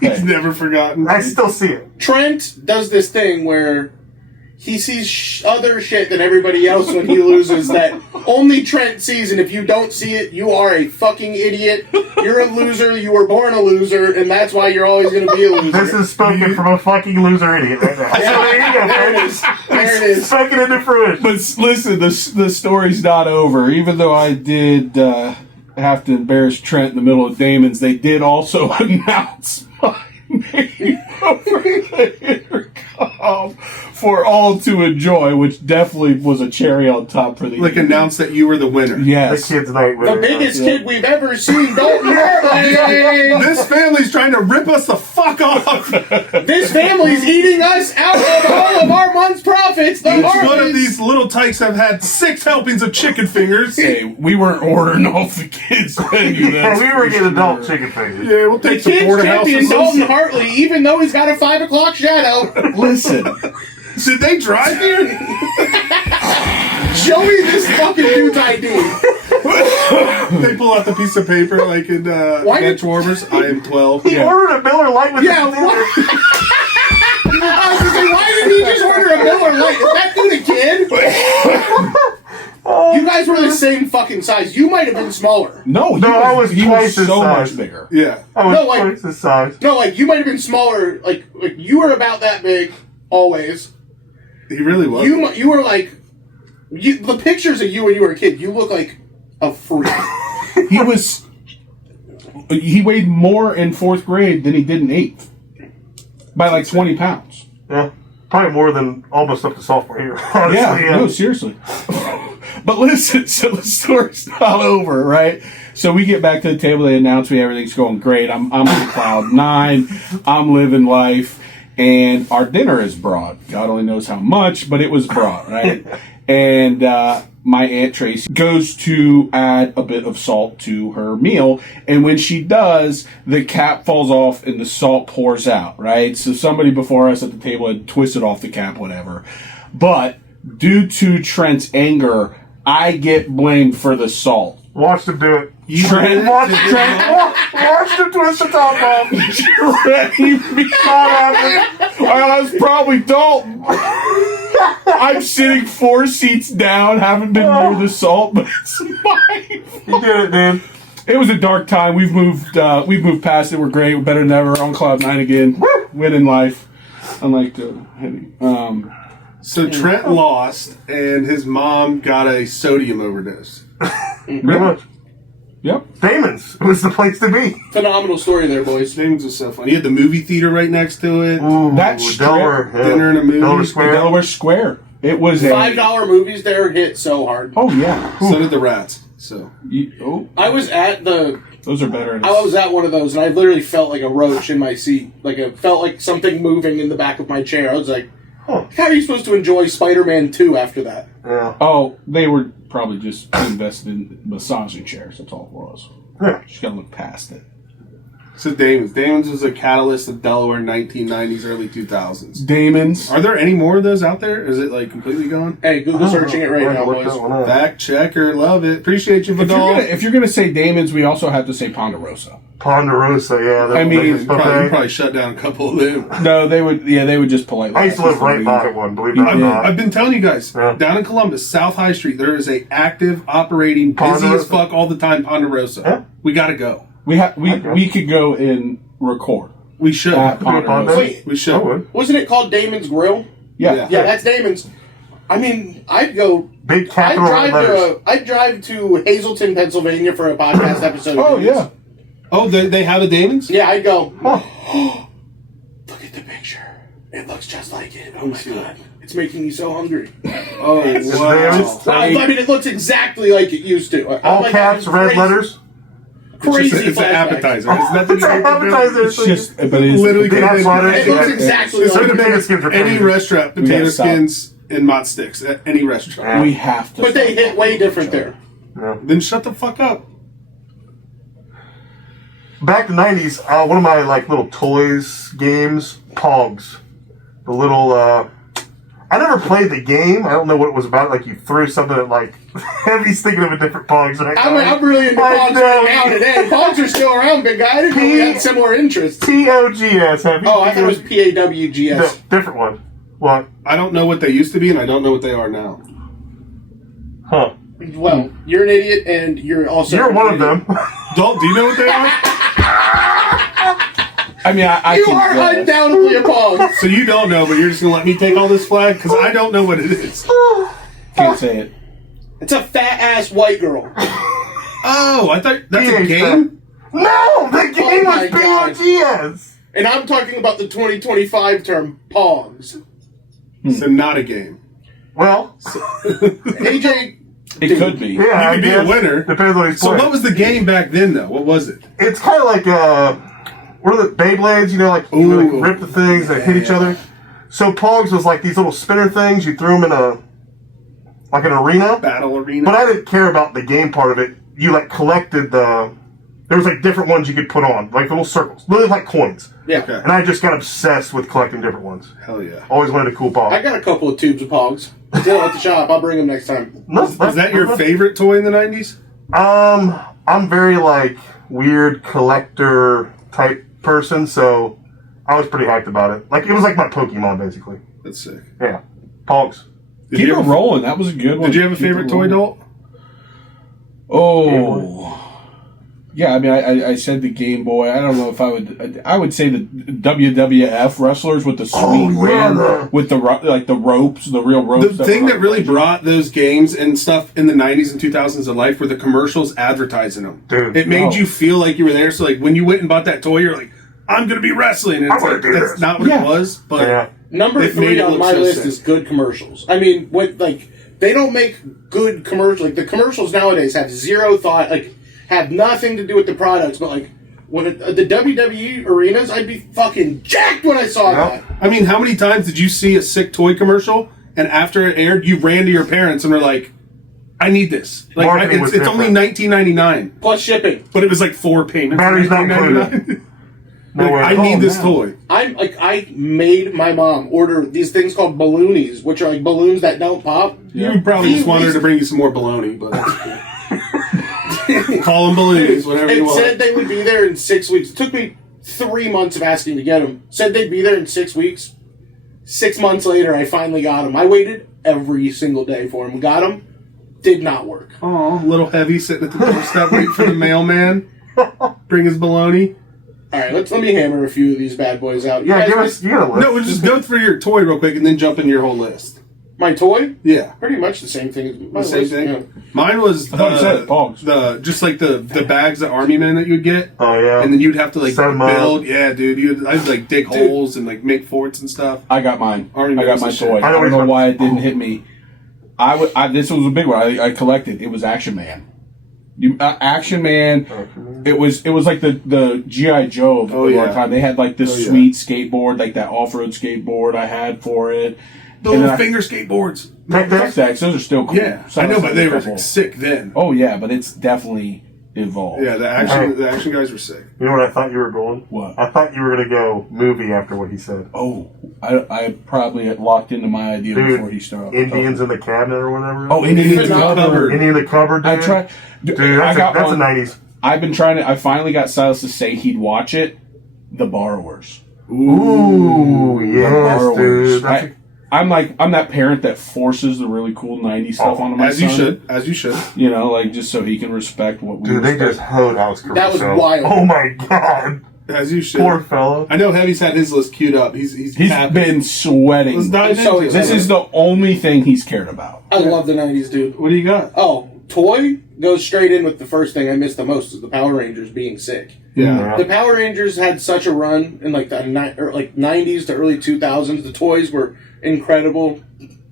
He's never forgotten. I still see it. Trent does this thing where he sees other shit than everybody else when he loses that only Trent sees, and if you don't see it, you are a fucking idiot. You're a loser. You were born a loser, and that's why you're always going to be a loser. This is spoken from a fucking loser idiot right now. So there you go, There it man. is. There it is. Spoken into fruition. But listen, the story's not over. Even though I did have to embarrass Trent in the middle of Damon's, they did also announce my name over the intercom for all to enjoy, which definitely was a cherry on top for the Like announce that you were the winner. The yes. kid's night. The biggest kid we've ever seen, Dalton Hartley. This family's trying to rip us the fuck off. This family's eating us out of all of our month's profits. The Each one of Hartleys. these little tykes have had 6 helpings of chicken fingers. Hey, we weren't ordering off the kids' menu. Yeah, That's we were for getting adult sure. chicken fingers. Yeah, we'll The take some kids champion porterhouses. Dalton Hartley, even though he's got a 5 o'clock shadow. Listen, Did they drive here? Show me this fucking dude's ID. They pull out the piece of paper like in Why did- Benchwarmers. I am 12. He ordered a Miller Lite with Yeah, his dinner. what? I was gonna say, why did he just order a Miller Lite? Is that dude a kid? You guys were the same fucking size. You might have been smaller. no, I was he twice his so size. much bigger. Yeah. I was No, like- twice his size. No, like you might have been smaller. Like you were about that big always. He really was. You were like the pictures of you when you were a kid. You look like a freak. He weighed more in 4th grade than he did in 8th by like 20 pounds. Yeah. Probably more than almost up to sophomore year. Honestly, Yeah, no, seriously. But listen, so the story's not over, right? So we get back to the table. They announce me. Everything's going great. I'm on cloud 9. I'm living life. And our dinner is brought. God only knows how much, but it was brought, right? And my Aunt Tracy goes to add a bit of salt to her meal. And when she does, the cap falls off and the salt pours out, right? So somebody before us at the table had twisted off the cap, whatever. But due to Trent's anger, I get blamed for the salt. Watched him do it. Trent, Watched him twist the top off. Trent, well, that's probably Dalton. I'm sitting 4 seats down, haven't been near the salt, but it's mine. You did it, man. It was a dark time. We've moved past it. We're great. We're better than ever. On cloud 9 again. Winning life. Unlike the heavy. So Trent lost, and his mom got a sodium overdose. Pretty much. Yep. Damon's was the place to be. Phenomenal story there, boys. James was so funny. He had the movie theater right next to it. Ooh, That Delaware. dinner and a movie. Delaware Square. Delaware Square. It was $5 movies there hit so hard. Oh yeah. So did the rats. So I was at those are better. I was at one of those, and I literally felt like a roach in my seat. Felt like something moving in the back of my chair. I was like, How are you supposed to enjoy Spider-Man 2 after that? Yeah. Oh, they were probably just invested in massaging chairs. That's all it was. Yeah. Just gotta look past it. So Damon's. Damon's was a catalyst of Delaware 1990s, early 2000s. Damon's. Are there any more of those out there? Or is it like completely gone? Hey, Google searching it right now, boys. Fact checker, love it. Appreciate you, If you're, Vidal. if you're gonna say Damon's, we also have to say Ponderosa. Ponderosa, yeah. I mean, You probably shut down a couple of them. No, they would. Yeah, they would just politely. I used to live right by one, believe it or Yeah. not. I've been telling you guys, Yeah. down in Columbus, South High Street, there is a active, operating, busy Ponderosa. as fuck all the time Ponderosa. Yeah. We gotta go. We could go and record We should. at Ponderosa. Wait, We should. I would. wasn't it called Damon's Grill? Yeah. Yeah, that's Damon's. I mean, I'd go. Big capital letters. I'd drive to Hazleton, Pennsylvania for a podcast episode. Oh yeah. Oh, they have a Damon's? Yeah, I'd go. Look at the picture. It looks just like it. Oh my god, it's making me so hungry. Oh, Damon's. wow. I mean, it looks exactly like it used to. All caps, red letters. Crazy. It's an flashbacks. appetizer. It's nothing It's an appetizer. It's just, but it is Literally Big ass butter. It looks exactly So like the it. potato skins are any crazy. restaurant, potato Yeah, stop. skins and mott sticks at any restaurant. We have to. But they hit way different there. Then shut the fuck up. Back in the 90s, one of my like little toys games, Pogs. The little I never played the game. I don't know what it was about. Like you threw something at like Heavy's thinking of a different Pogs. I'm really into I Pogs know. right now today. Pogs are still around, big guy. I didn't know we had similar interests. P-O-G-S, Heavy. Oh, I thought it was No, P-A-W-G-S. different one. What? I don't know what they used to be, and I don't know what they are now. Huh. Well, you're an idiot, and you're also... You're an one of idiot. them. Dalt, do you know what they are? I mean, I You can are guess. undoubtedly a Pog. So you don't know, but you're just gonna let me take all this flag because I don't know what it is. Can't say it. It's a fat-ass white girl. Oh, I thought that's a PH game. No, the game my was God. P-O-G-S. And I'm talking about the 2025 term, Pogs. So not a game. Well, AJ... It could be. yeah, You I could be a guess. winner. Depends on who's So playing. what was the game back then, though? What was it? It's kind of like what are the Beyblades? You know, like you Ooh. like rip the things that hit each other. So Pogs was like these little spinner things. You threw them in an arena. Battle Arena. But I didn't care about the game part of it. You like collected the. There was like different ones you could put on, like little circles, literally like coins. Yeah. Okay. And I just got obsessed with collecting different ones. Hell yeah. Always wanted a cool Pog. I got a couple of tubes of Pogs. Still at the shop. I'll bring them next time. Was that your favorite toy in the 90s? I'm very like weird collector type person, so I was pretty hyped about it. Like it was like my Pokemon basically. That's sick. Yeah, Pogs. Did Keep you it have a- rolling. That was a good one. Did you have a Keep it favorite toy, rolling. Dalt? Oh. Yeah, I mean, I said the Game Boy. I don't know if I would say the WWF wrestlers with the sweet yeah, ring, the- with the like the ropes, the real ropes. The thing were that really brought those games and stuff in the 90s and 2000s to life were the commercials advertising them. Dude. It made Oh. you feel like you were there. So, like, when you went and bought that toy, you're like, I'm going to be wrestling. And I it's wanna like, do that's this. not what Yeah. it was. But Yeah. Number It made 3 it on look my so list sick. is good commercials. I mean, what like they don't make good commercials. Like the commercials nowadays have zero thought. Like have nothing to do with the products. But like when the WWE arenas, I'd be fucking jacked when I saw that. I mean, how many times did you see a sick toy commercial and after it aired, you ran to your parents and were like, I need this. Like, Marketing was it's only different. $19.99, Plus shipping. but it was like 4 payments. Batteries not $19.99. No way. I need this no. toy. I made my mom order these things called balloonies, which are like balloons that don't pop. You probably just wanted her to bring you some more baloney, but that's cool. Call them balloons, whatever you It want. said they would be there in 6 weeks. It took me 3 months of asking to get them. Said they'd be there in 6 weeks. 6 months later, I finally got them. I waited every single day for them. Got them. Did not work. Aw, little heavy sitting at the doorstep waiting for the mailman. Bring his baloney. All right, let me hammer a few of these bad boys out. You Yeah, guys give like us. You got a list. No, we'll just go through your toy real quick and then jump into your whole list. my toy. Yeah. Pretty much the same thing as my The same list, thing. yeah. Mine was I thought you said it, Pogs. the just like the bags of army men that you'd get, Oh yeah. and then you'd have to like Set 'em up. build. Yeah, dude. I'd like dig holes and like make forts and stuff. I got mine. Already I got knows my this shit. toy. I I know don't he's know got- why it didn't hit me. This was a big one. I collected. It was Action Man. Action Man. It was like the GI Joe of Oh, the yeah. time. They had like this Oh, yeah. sweet skateboard, like that off road skateboard I had for it. The And then little I- finger skateboards. Fuck that, those are still cool. Yeah, So I know, it's but they were couple- sick then. Oh yeah, but it's definitely evolved. Yeah, the action guys were sick. You know what I thought you were going? What? I thought you were going to go movie after what he said. Oh, I probably had locked into my idea Dude, before he started. Indians in the Cabinet or whatever. Oh, Indians in the Phenomenal. cupboard. Indian in the Cupboard, dude. I tried. Dude, I got that's one. a 90s. I've been trying to. I finally got Silas to say he'd watch it. The Borrowers. Ooh, yes, Borrowers. dude. That's I'm that parent that forces the really cool '90s stuff onto my As son. you should. As you should. You know, like just so he can respect what we. dude, they respect. just hoed Alex Caruso. That was wild. Oh my god. As you should. Poor fella. I know Heavy's had his list queued up. He's He's happy. been sweating. Let's dive I'm so into it. excited. This is the only thing he's cared about. I love the 90s, dude. What do you got? Oh, toy goes straight in with the first thing I missed the most is the Power Rangers being sick. Yeah. The Power Rangers had such a run in like the 90s to early 2000s. The toys were incredible.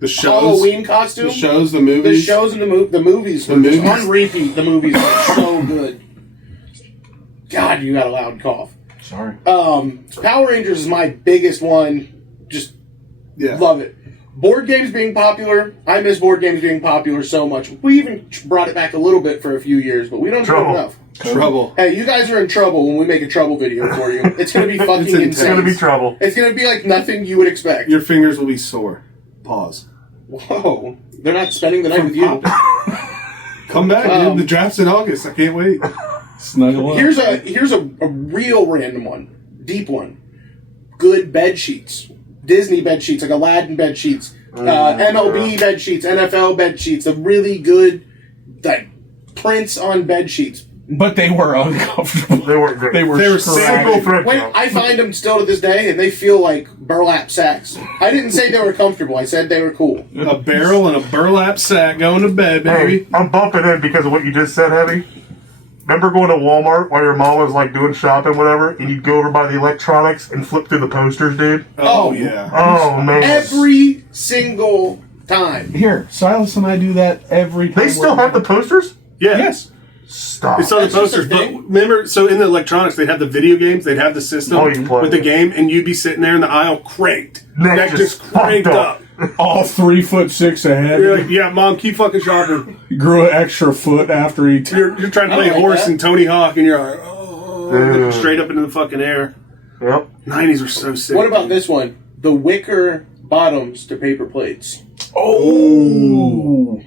The shows. Halloween costume. The shows, the The movies. shows and the movies were The just movies. on repeat. The movies were so good. God, you got a loud cough. Sorry. Power Rangers is my biggest one. Just Yeah. love it. Board games being popular. I miss board games being popular so much. We even brought it back a little bit for a few years, but we don't do it Trouble. enough. Trouble. Hey, you guys are in trouble when we make a trouble video for you. It's going to be fucking It's intense. It's insane. going to be trouble. It's going to be like nothing you would expect. Your fingers will be sore. Pause. Whoa. They're not spending the night with you. Come back, dude. The draft's in August. I can't wait. Snuggle up. Here's a real random one. Deep one. Good bed sheets. Disney bed sheets, like Aladdin bed sheets. MLB bed sheets, NFL bed sheets. A really good like prints on bed sheets. But they were uncomfortable. They weren't great. They were They were scratchy. Simple threat When count. I find them still to this day, and they feel like burlap sacks. I didn't say they were comfortable. I said they were cool. A barrel and a burlap sack going to bed, Hey, baby. I'm bumping in because of what you just said, Heavy. Remember going to Walmart while your mom was like doing shopping, whatever, and you'd go over by the electronics and flip through the posters, dude? Oh, yeah. Oh, man. Every single time. Here, Silas and I do that every time. They still have the posters? Yeah. Yes. Stop. It's on the That's just posters, their but thing. remember, so in the electronics, they'd have the video games, they'd have the system Oh, you can play with the it. game, and you'd be sitting there in the aisle cranked. Neck Neck just just cranked fucked up. up. All 3'6" ahead. You're like, yeah, mom, keep fucking shopping. Grew an extra foot after he. You're trying to I play like horse that. and Tony Hawk, and you're like, oh, looking Dude. straight up into the fucking air. Yep. 90s were so sick. What about this one? The wicker bottoms to paper plates. Oh.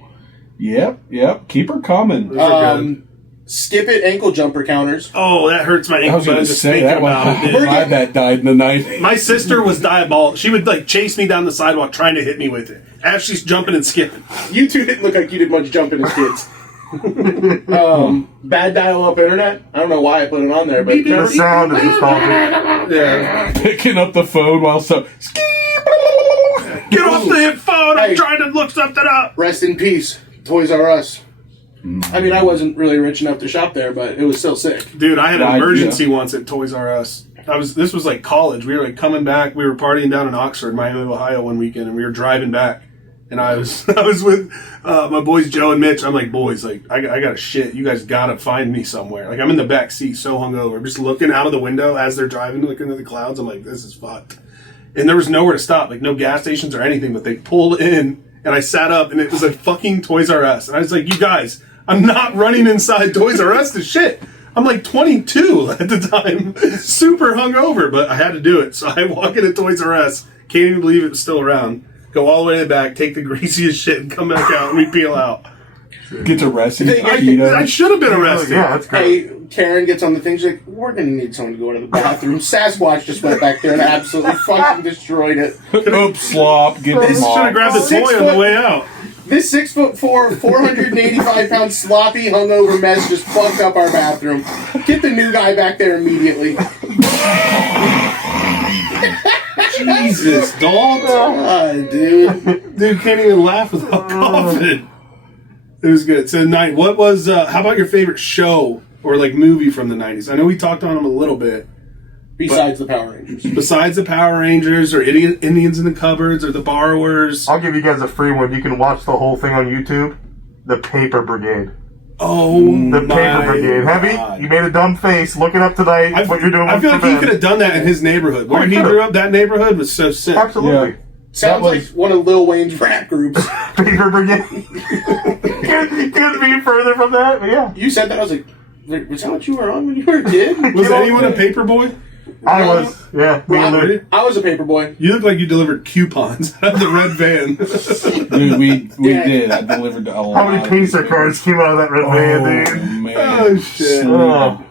Yep. Keep her coming. Those are good. Skip it ankle jumper counters. Oh, that hurts my I ankle was going to just say thinking that about it. one. dude. My that died in the night. My sister was diabolical. She would like chase me down the sidewalk trying to hit me with it. As she's jumping and skipping. You two didn't look like you did much jumping as kids. Bad dial-up internet. I don't know why I put it on there, but The sound is nostalgic. Yeah. Picking up the phone while so. Get off the phone! I'm Hey. trying to look something up. rest in peace, Toys R Us. I mean, I wasn't really rich enough to shop there, but it was still sick. Dude, I had an Yeah, emergency once at Toys R Us. This was like college. We were like coming back. We were partying down in Oxford, Miami, Ohio one weekend, and we were driving back. And I was with my boys Joe and Mitch. I'm like, boys, like I got shit. You guys gotta find me somewhere. Like I'm in the back seat, so hungover, just looking out of the window as they're driving, looking at the clouds. I'm like, this is fucked. And there was nowhere to stop, like no gas stations or anything. But they pulled in, and I sat up, and it was a fucking Toys R Us. And I was like, you guys, I'm not running inside Toys R Us to shit. I'm like 22 at the time, super hungover, but I had to do it. So I walk into Toys R Us, can't even believe it was still around. Go all the way to the back, take the greasiest shit, and come back out, and we peel out. Gets arrested. I should have been arrested. Yeah, that's great. Hey, Karen gets on the thing. She's like, "We're gonna need someone to go into the bathroom." Sasquatch just went back there and absolutely fucking destroyed it. Oops, slop. Get Should them have off. grabbed the 6 toy on the foot- way out. This 6'4", 485-pound sloppy hungover mess just fucked up our bathroom. Get the new guy back there immediately. Jesus, dog. Dude. Dude can't even laugh without coughing. It was good. So, night. What was? How about your favorite show or like movie from the 90s? I know we talked on them a little bit. Besides the Power Rangers. Besides the Power Rangers or Indians in the Cupboards or the Borrowers. I'll give you guys a free one. You can watch the whole thing on YouTube. The Paper Brigade. Oh, The my Paper Brigade. God. Heavy, you made a dumb face looking up tonight. What you're doing? I feel like for he men. could have done that in his neighborhood. Where he grew up, that neighborhood was so sick. Absolutely. Yeah. Sounds That was- like one of Lil Wayne's rap groups. Paper Brigade. Couldn't be further from that, but yeah. You said that, I was like, was that what you were on when you were a kid? Was anyone a paper boy? I was, yeah. Me and Lou. I was a paper boy. You look like you delivered coupons out of the red van. Dude, we Yeah. did. I delivered a lot. How many Pacer cards came out of that red van, dude? Man. Oh, shit. Slinging.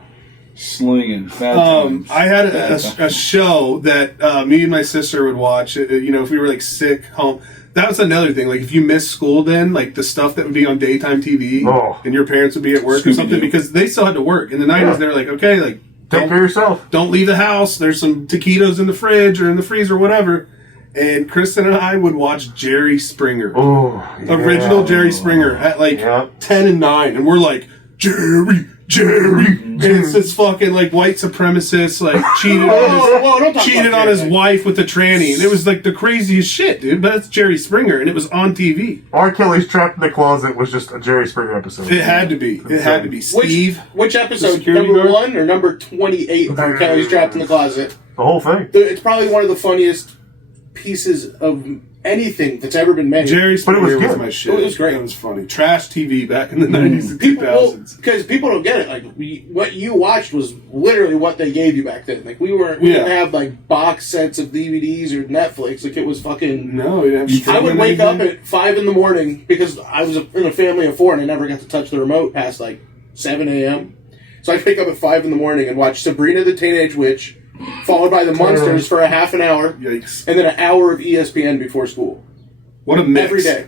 Slinging. Bad times. I had a show that me and my sister would watch. You know, if we were like sick home. That was another thing. Like, if you missed school, then like the stuff that would be on daytime TV, Oh. and your parents would be at work or something, Scooby-Doo. because they still had to work in the '90s. Yeah. They were like, okay, like Take care of yourself. don't leave the house. There's some taquitos in the fridge or in the freezer, whatever. And Kristen and I would watch Jerry Springer, Oh, original Jerry Springer, at like Yeah. 10 and 9, and we're like, Jerry. And it's this fucking like white supremacist, like cheated don't talk cheated about on his Jerry. wife with the tranny, and it was like the craziest shit, dude. But it's Jerry Springer, and it was on TV. R. Kelly's Trapped in the Closet was just a Jerry Springer episode. It had to be. It had to be. Steve. Which episode? security Number guard? 1 or number 28 from Kelly's Trapped in the Closet? The whole thing. It's probably one of the funniest pieces of anything that's ever been made. Jerry But it was Springer was good. my shit. It was great. It was funny. Trash TV back in the 90s and People, 2000s. because people don't get it. Like what you watched was literally what they gave you back then. Like we didn't have like box sets of DVDs or Netflix. Like it was fucking. No, you didn't have I would wake up streaming. at 5 in the morning because I was in a family of 4 and I never got to touch the remote past like 7 a.m. So I'd wake up at 5 in the morning and watch Sabrina the Teenage Witch, followed by the Munsters for a half an hour, Yikes. and then an hour of ESPN before school. What a mix. Every day.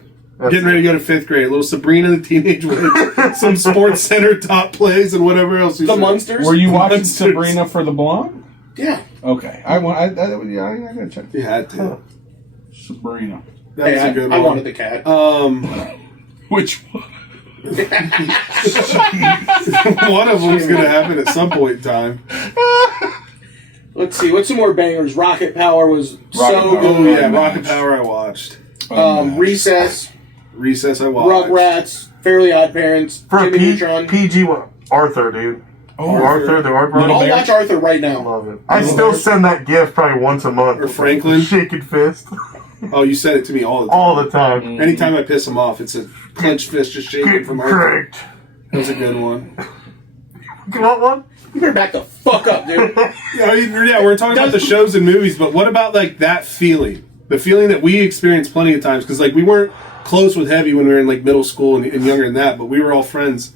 Getting ready to go to 5th grade. A little Sabrina the Teenage Witch. Some Sports Center top plays and whatever else. The Munsters? Were you watching Monsters. Sabrina for the Blonde? Yeah. Okay. I gotta check. You had to. Sabrina. That was Hey, a good I one. wanted the cat. Which one? One of them's going to happen at some point in time. Let's see. What's some more bangers? Rocket Power was so Power. good. Oh, yeah. Unmatched. Rocket Power I watched. Recess, Recess I watched. Rugrats, Fairly Odd Parents, For a Jimmy P- Neutron. PG one. Arthur, dude. Oh, Arthur, the art brother. Little I'll Bear. watch Arthur right now. Love it. I still send that gift probably once a month. Or Franklin. Shaking fist. Oh, you sent it to me all the time. All the time. Anytime I piss him off, it's a clenched fist just shaking Get from Arthur. cranked. That was a good one. You want one? You better back the fuck up, dude. Yeah, we're talking about the shows and movies, but what about like that feeling? The feeling that we experienced plenty of times, because like we weren't close with Heavy when we were in like middle school and younger than that, but we were all friends.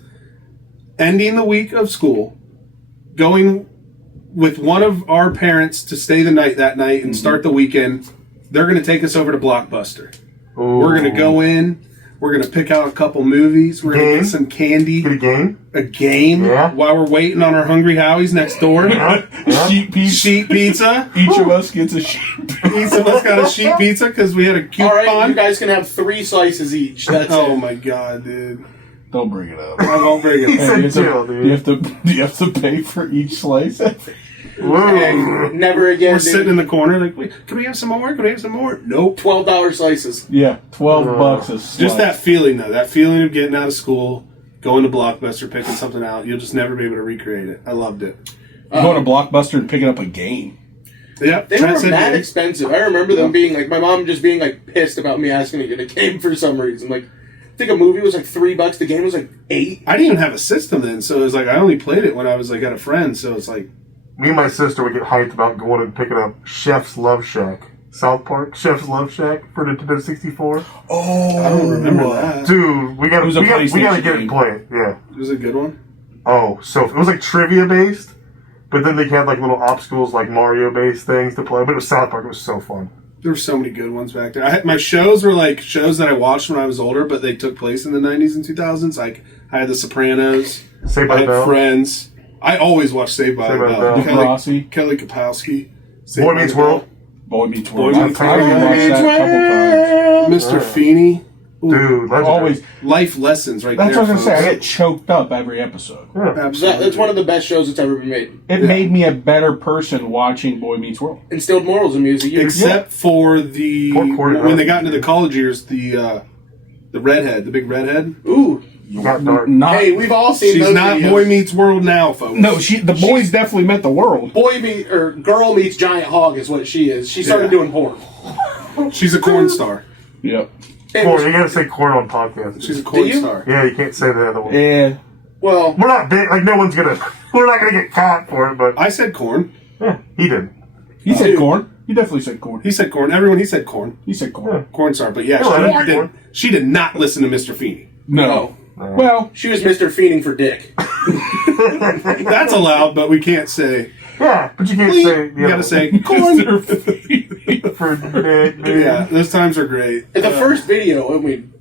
Ending the week of school, going with one of our parents to stay the night that night and start the weekend. They're going to take us over to Blockbuster. We're going to go in. We're going to pick out a couple movies. We're going to Game? get some candy. Get a game? A game Yeah. while we're waiting on our Hungry Howies next door. Sheep pizza. Sheet pizza. Each of us gets a sheep. Each of us got a sheet pizza because we had a All coupon. right, you guys can have 3 slices each. That's Oh it. my god, dude! Don't bring it up. I won't bring it. He said you have to- chill, dude. Do you have to pay for each slice? Whoa. Hey, never again, We're dude. sitting in the corner like, wait, can we have some more? Can we have some more? Nope. $12 slices. Yeah, $12 a slice. Just that feeling though, that feeling of getting out of school, going to Blockbuster, picking something out. You'll just never be able to recreate it. I loved it. Going to Blockbuster and picking up a game. Yep. They Trent were said mad yeah. expensive. I remember them being like, my mom just being like pissed about me asking to get a game for some reason. Like, I think a movie was like $3. The game was like $8. I didn't even have a system then, so it was like I only played it when I was like at a friend. So it's like, Me and my sister would get hyped about going and picking up Chef's Love Shack. South Park, Chef's Love Shack for Nintendo 64. Oh, I don't remember that. Dude, we gotta It was a we gotta PlayStation get it game. played. Yeah. It was a good one. Oh, so it was like trivia based, but then they had like little obstacles like Mario based things to play. But it was South Park. It was so fun. There were so many good ones back there. My shows were like shows that I watched when I was older, but they took place in the 90s and 2000s. Like I had The Sopranos, Saved by I the had Bell. Friends. I always watched Saved by the Saved by the Bell. Bell. Degrassi. Kelly Kapowski. Saved Boy by Meets the Bell. World. Boy Meets Boy World. Meets I World. rewatched that a couple times. Mr. Feeney. Ooh, Dude, legendary. Always. life lessons right That's there. what I was going to say. I folks. get choked up every episode. Absolutely. It's one of the best shows that's ever been made. It made me a better person watching Boy Meets World. Instilled morals in me as a youth. Except for the Poor Corey when they Ryan. got into the college years, the redhead, the big redhead. Ooh, got dark. Not, Hey, we've all seen She's those not videos. Boy Meets World now, folks. no, the boys definitely meant the world. Girl meets giant hog is what she is. She started Yeah. doing porn. She's a corn star. Yep. It Corn, was- you gotta say corn on podcast. She's a corn you? star. Yeah, you can't say the other one. Yeah. well, We're not big. Like no one's gonna. We're not gonna get caught for it. But I said corn. yeah, he did. He said Dude. corn. He definitely said corn. He said corn. Everyone, he said corn. He said corn. Corn star. But yeah, Yeah, she did not listen to Mr. Feeney. No. Well, she was Mr. Fiending for dick. That's allowed, but we can't say. Yeah, but you can't Bleep. say. You gotta say corn. Mr. Feeney. for dick, dude. Yeah, those times are great. In the first video, I mean,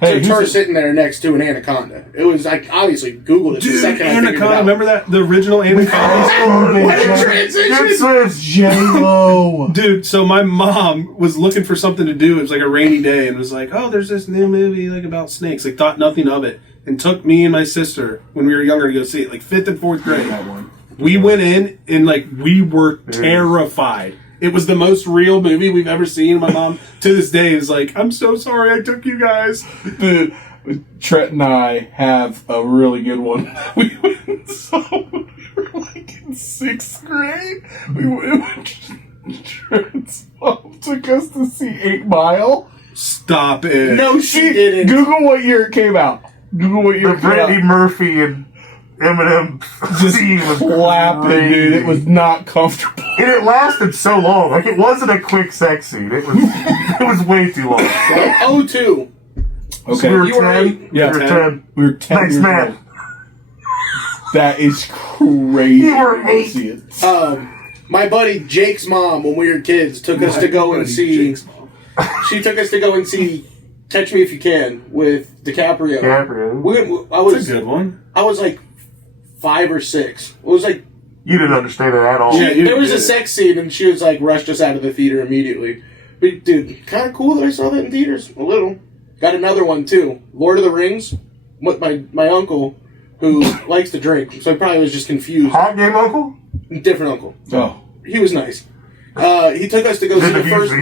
Hey, it's her who's it? sitting there next to an anaconda. It was, I obviously Googled it the Dude, second I figured it Anaconda. out. Remember that? The original Anaconda? Oh, What a man. transition! Good switch. J-Lo. Dude, so my mom was looking for something to do. It was like a rainy day and was like, oh, there's this new movie like about snakes. Like, thought nothing of it. And took me and my sister, when we were younger, to go see it. Like, 5th and 4th grade. That one. We went in and, like, we were terrified. It was the most real movie we've ever seen. My mom, to this day, is like, I'm so sorry I took you guys. Dude, Trent and I have a really good one. We went and saw when we were like in 6th grade. We went, Trent's mom took us to see 8 Mile. Stop it. No, she didn't. Google what year it came out. Google what year The it came Brittany out. Murphy and Eminem scene was Clapping, crazy. dude. It was not comfortable. And it lasted so long. Like it wasn't a quick sex scene. It was. It was way too long. Oh, 02. Okay. We were You were 10. eight. Yeah, we were 10. 10. We were 10 Thanks, years Matt. old. That is crazy. You were 8. See it. My buddy Jake's mom, when we were kids, took us to go and see. She took us to go and see Catch Me If You Can with DiCaprio. DiCaprio. That's a good one. I was like 5 or 6. It was like You didn't understand it at all. Yeah, you there was a did. sex scene, and she was like rushed us out of the theater immediately. But dude, kind of cool that I saw that in theaters. A little. Got another one too. Lord of the Rings. With my uncle, who likes to drink, so I probably was just confused. Hot game uncle? Different uncle. Oh. He was nice. He took us to go see Didn't the abuse first.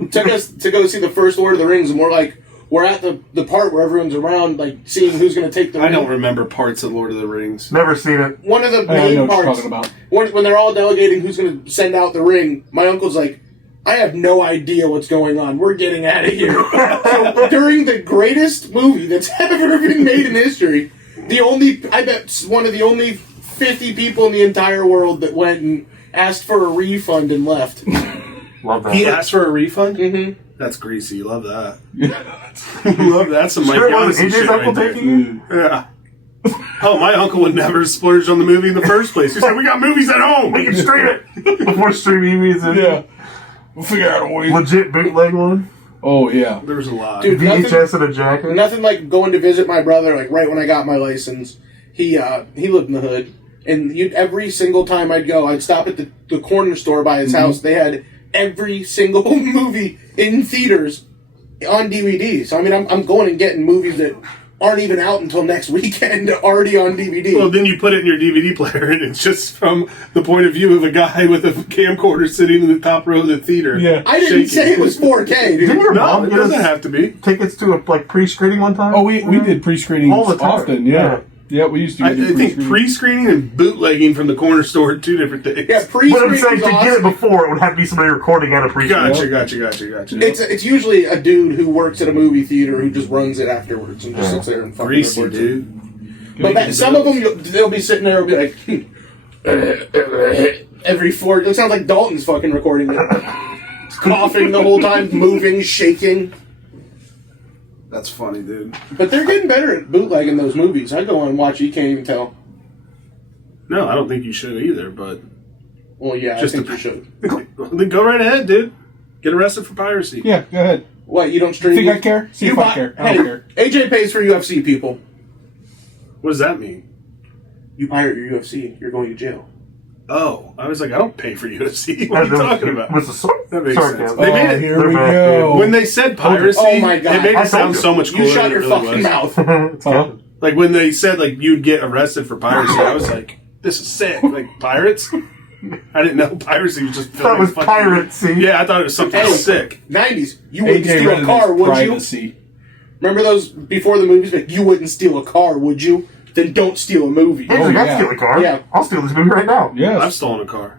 me. Took us to go see the first Lord of the Rings, and we're at the part where everyone's around, like seeing who's going to take the I ring. don't remember parts of Lord of the Rings. Never seen it. One of the I know main what you're parts talking about. when they're all delegating who's going to send out the ring, my uncle's like, I have no idea what's going on. We're getting out of here. So during the greatest movie that's ever been made in history, I bet one of the only 50 people in the entire world that went and asked for a refund and left. Love that. He asked for a refund? Mm-hmm. That's greasy. Love that. Love that. Some Mike Sure it wasn't Johnson AJ's shit uncle right there. taking you? Yeah. Oh, my uncle would never splurge on the movie in the first place. He said, we got movies at home. We can stream it before streaming music. Yeah. We'll figure out a way. Legit bootleg one. Oh, yeah. There was a lot. Dude, VHS and a jacket. nothing like going to visit my brother, like right when I got my license. He lived in the hood. And every single time I'd go, I'd stop at the corner store by his house. They had every single movie in theaters on DVD. So, I mean, I'm going and getting movies that aren't even out until next weekend already on DVD. Well, then you put it in your DVD player, and it's just from the point of view of a guy with a camcorder sitting in the top row of the theater. Yeah. I didn't shaking. say it was 4K, dude. Didn't your No, mom it get doesn't us have to be. tickets to a pre-screening one time? Oh, we did pre-screenings All the time. often, yeah. Yeah, we used to I do think pre-screening and bootlegging from the corner store are two different things. Yeah, But I'm pre-screening's saying to get it awesome. before, it would have to be somebody recording at a pre-screening. Gotcha. It's usually a dude who works at a movie theater who just runs it afterwards and just sits there and fucking Greasy, records it. dude. But some of them, they'll be sitting there and be like, every 4. It sounds like Dalton's fucking recording it. Coughing the whole time, moving, shaking. That's funny, dude. But they're getting better at bootlegging those movies. I go on and watch, you can't even tell. No, I don't think you should either, but... Well, yeah, Just I think a- you should. Then go right ahead, dude. Get arrested for piracy. Yeah, go ahead. What, you don't stream? Think I care? See You if I buy- care. I Hey, don't care. AJ pays for UFC people. What does that mean? You pirate your UFC, you're going to jail. Oh, I was like, I don't pay for UFC. What are you talking about? Was the That makes sarcasm. sense. They made Oh, it- here we They're back, go. When they said piracy, Oh my God. it made I it sound told you. so much cooler You shut than your it really fucking was. mouth. It's good. Like when they said like you'd get arrested for piracy, I was like, this is sick. Like pirates? I didn't know piracy was just I thought it was fucking- piracy. Yeah, I thought it was something Hey. sick. 90s. You wouldn't AJ steal read a car, his would privacy. Remember those before the movies? Like, you wouldn't steal a car, would you? Then don't steal a movie. Andrew, yeah. I'd steal a car. Yeah. I'll steal this movie right now. Yes. I've stolen a car.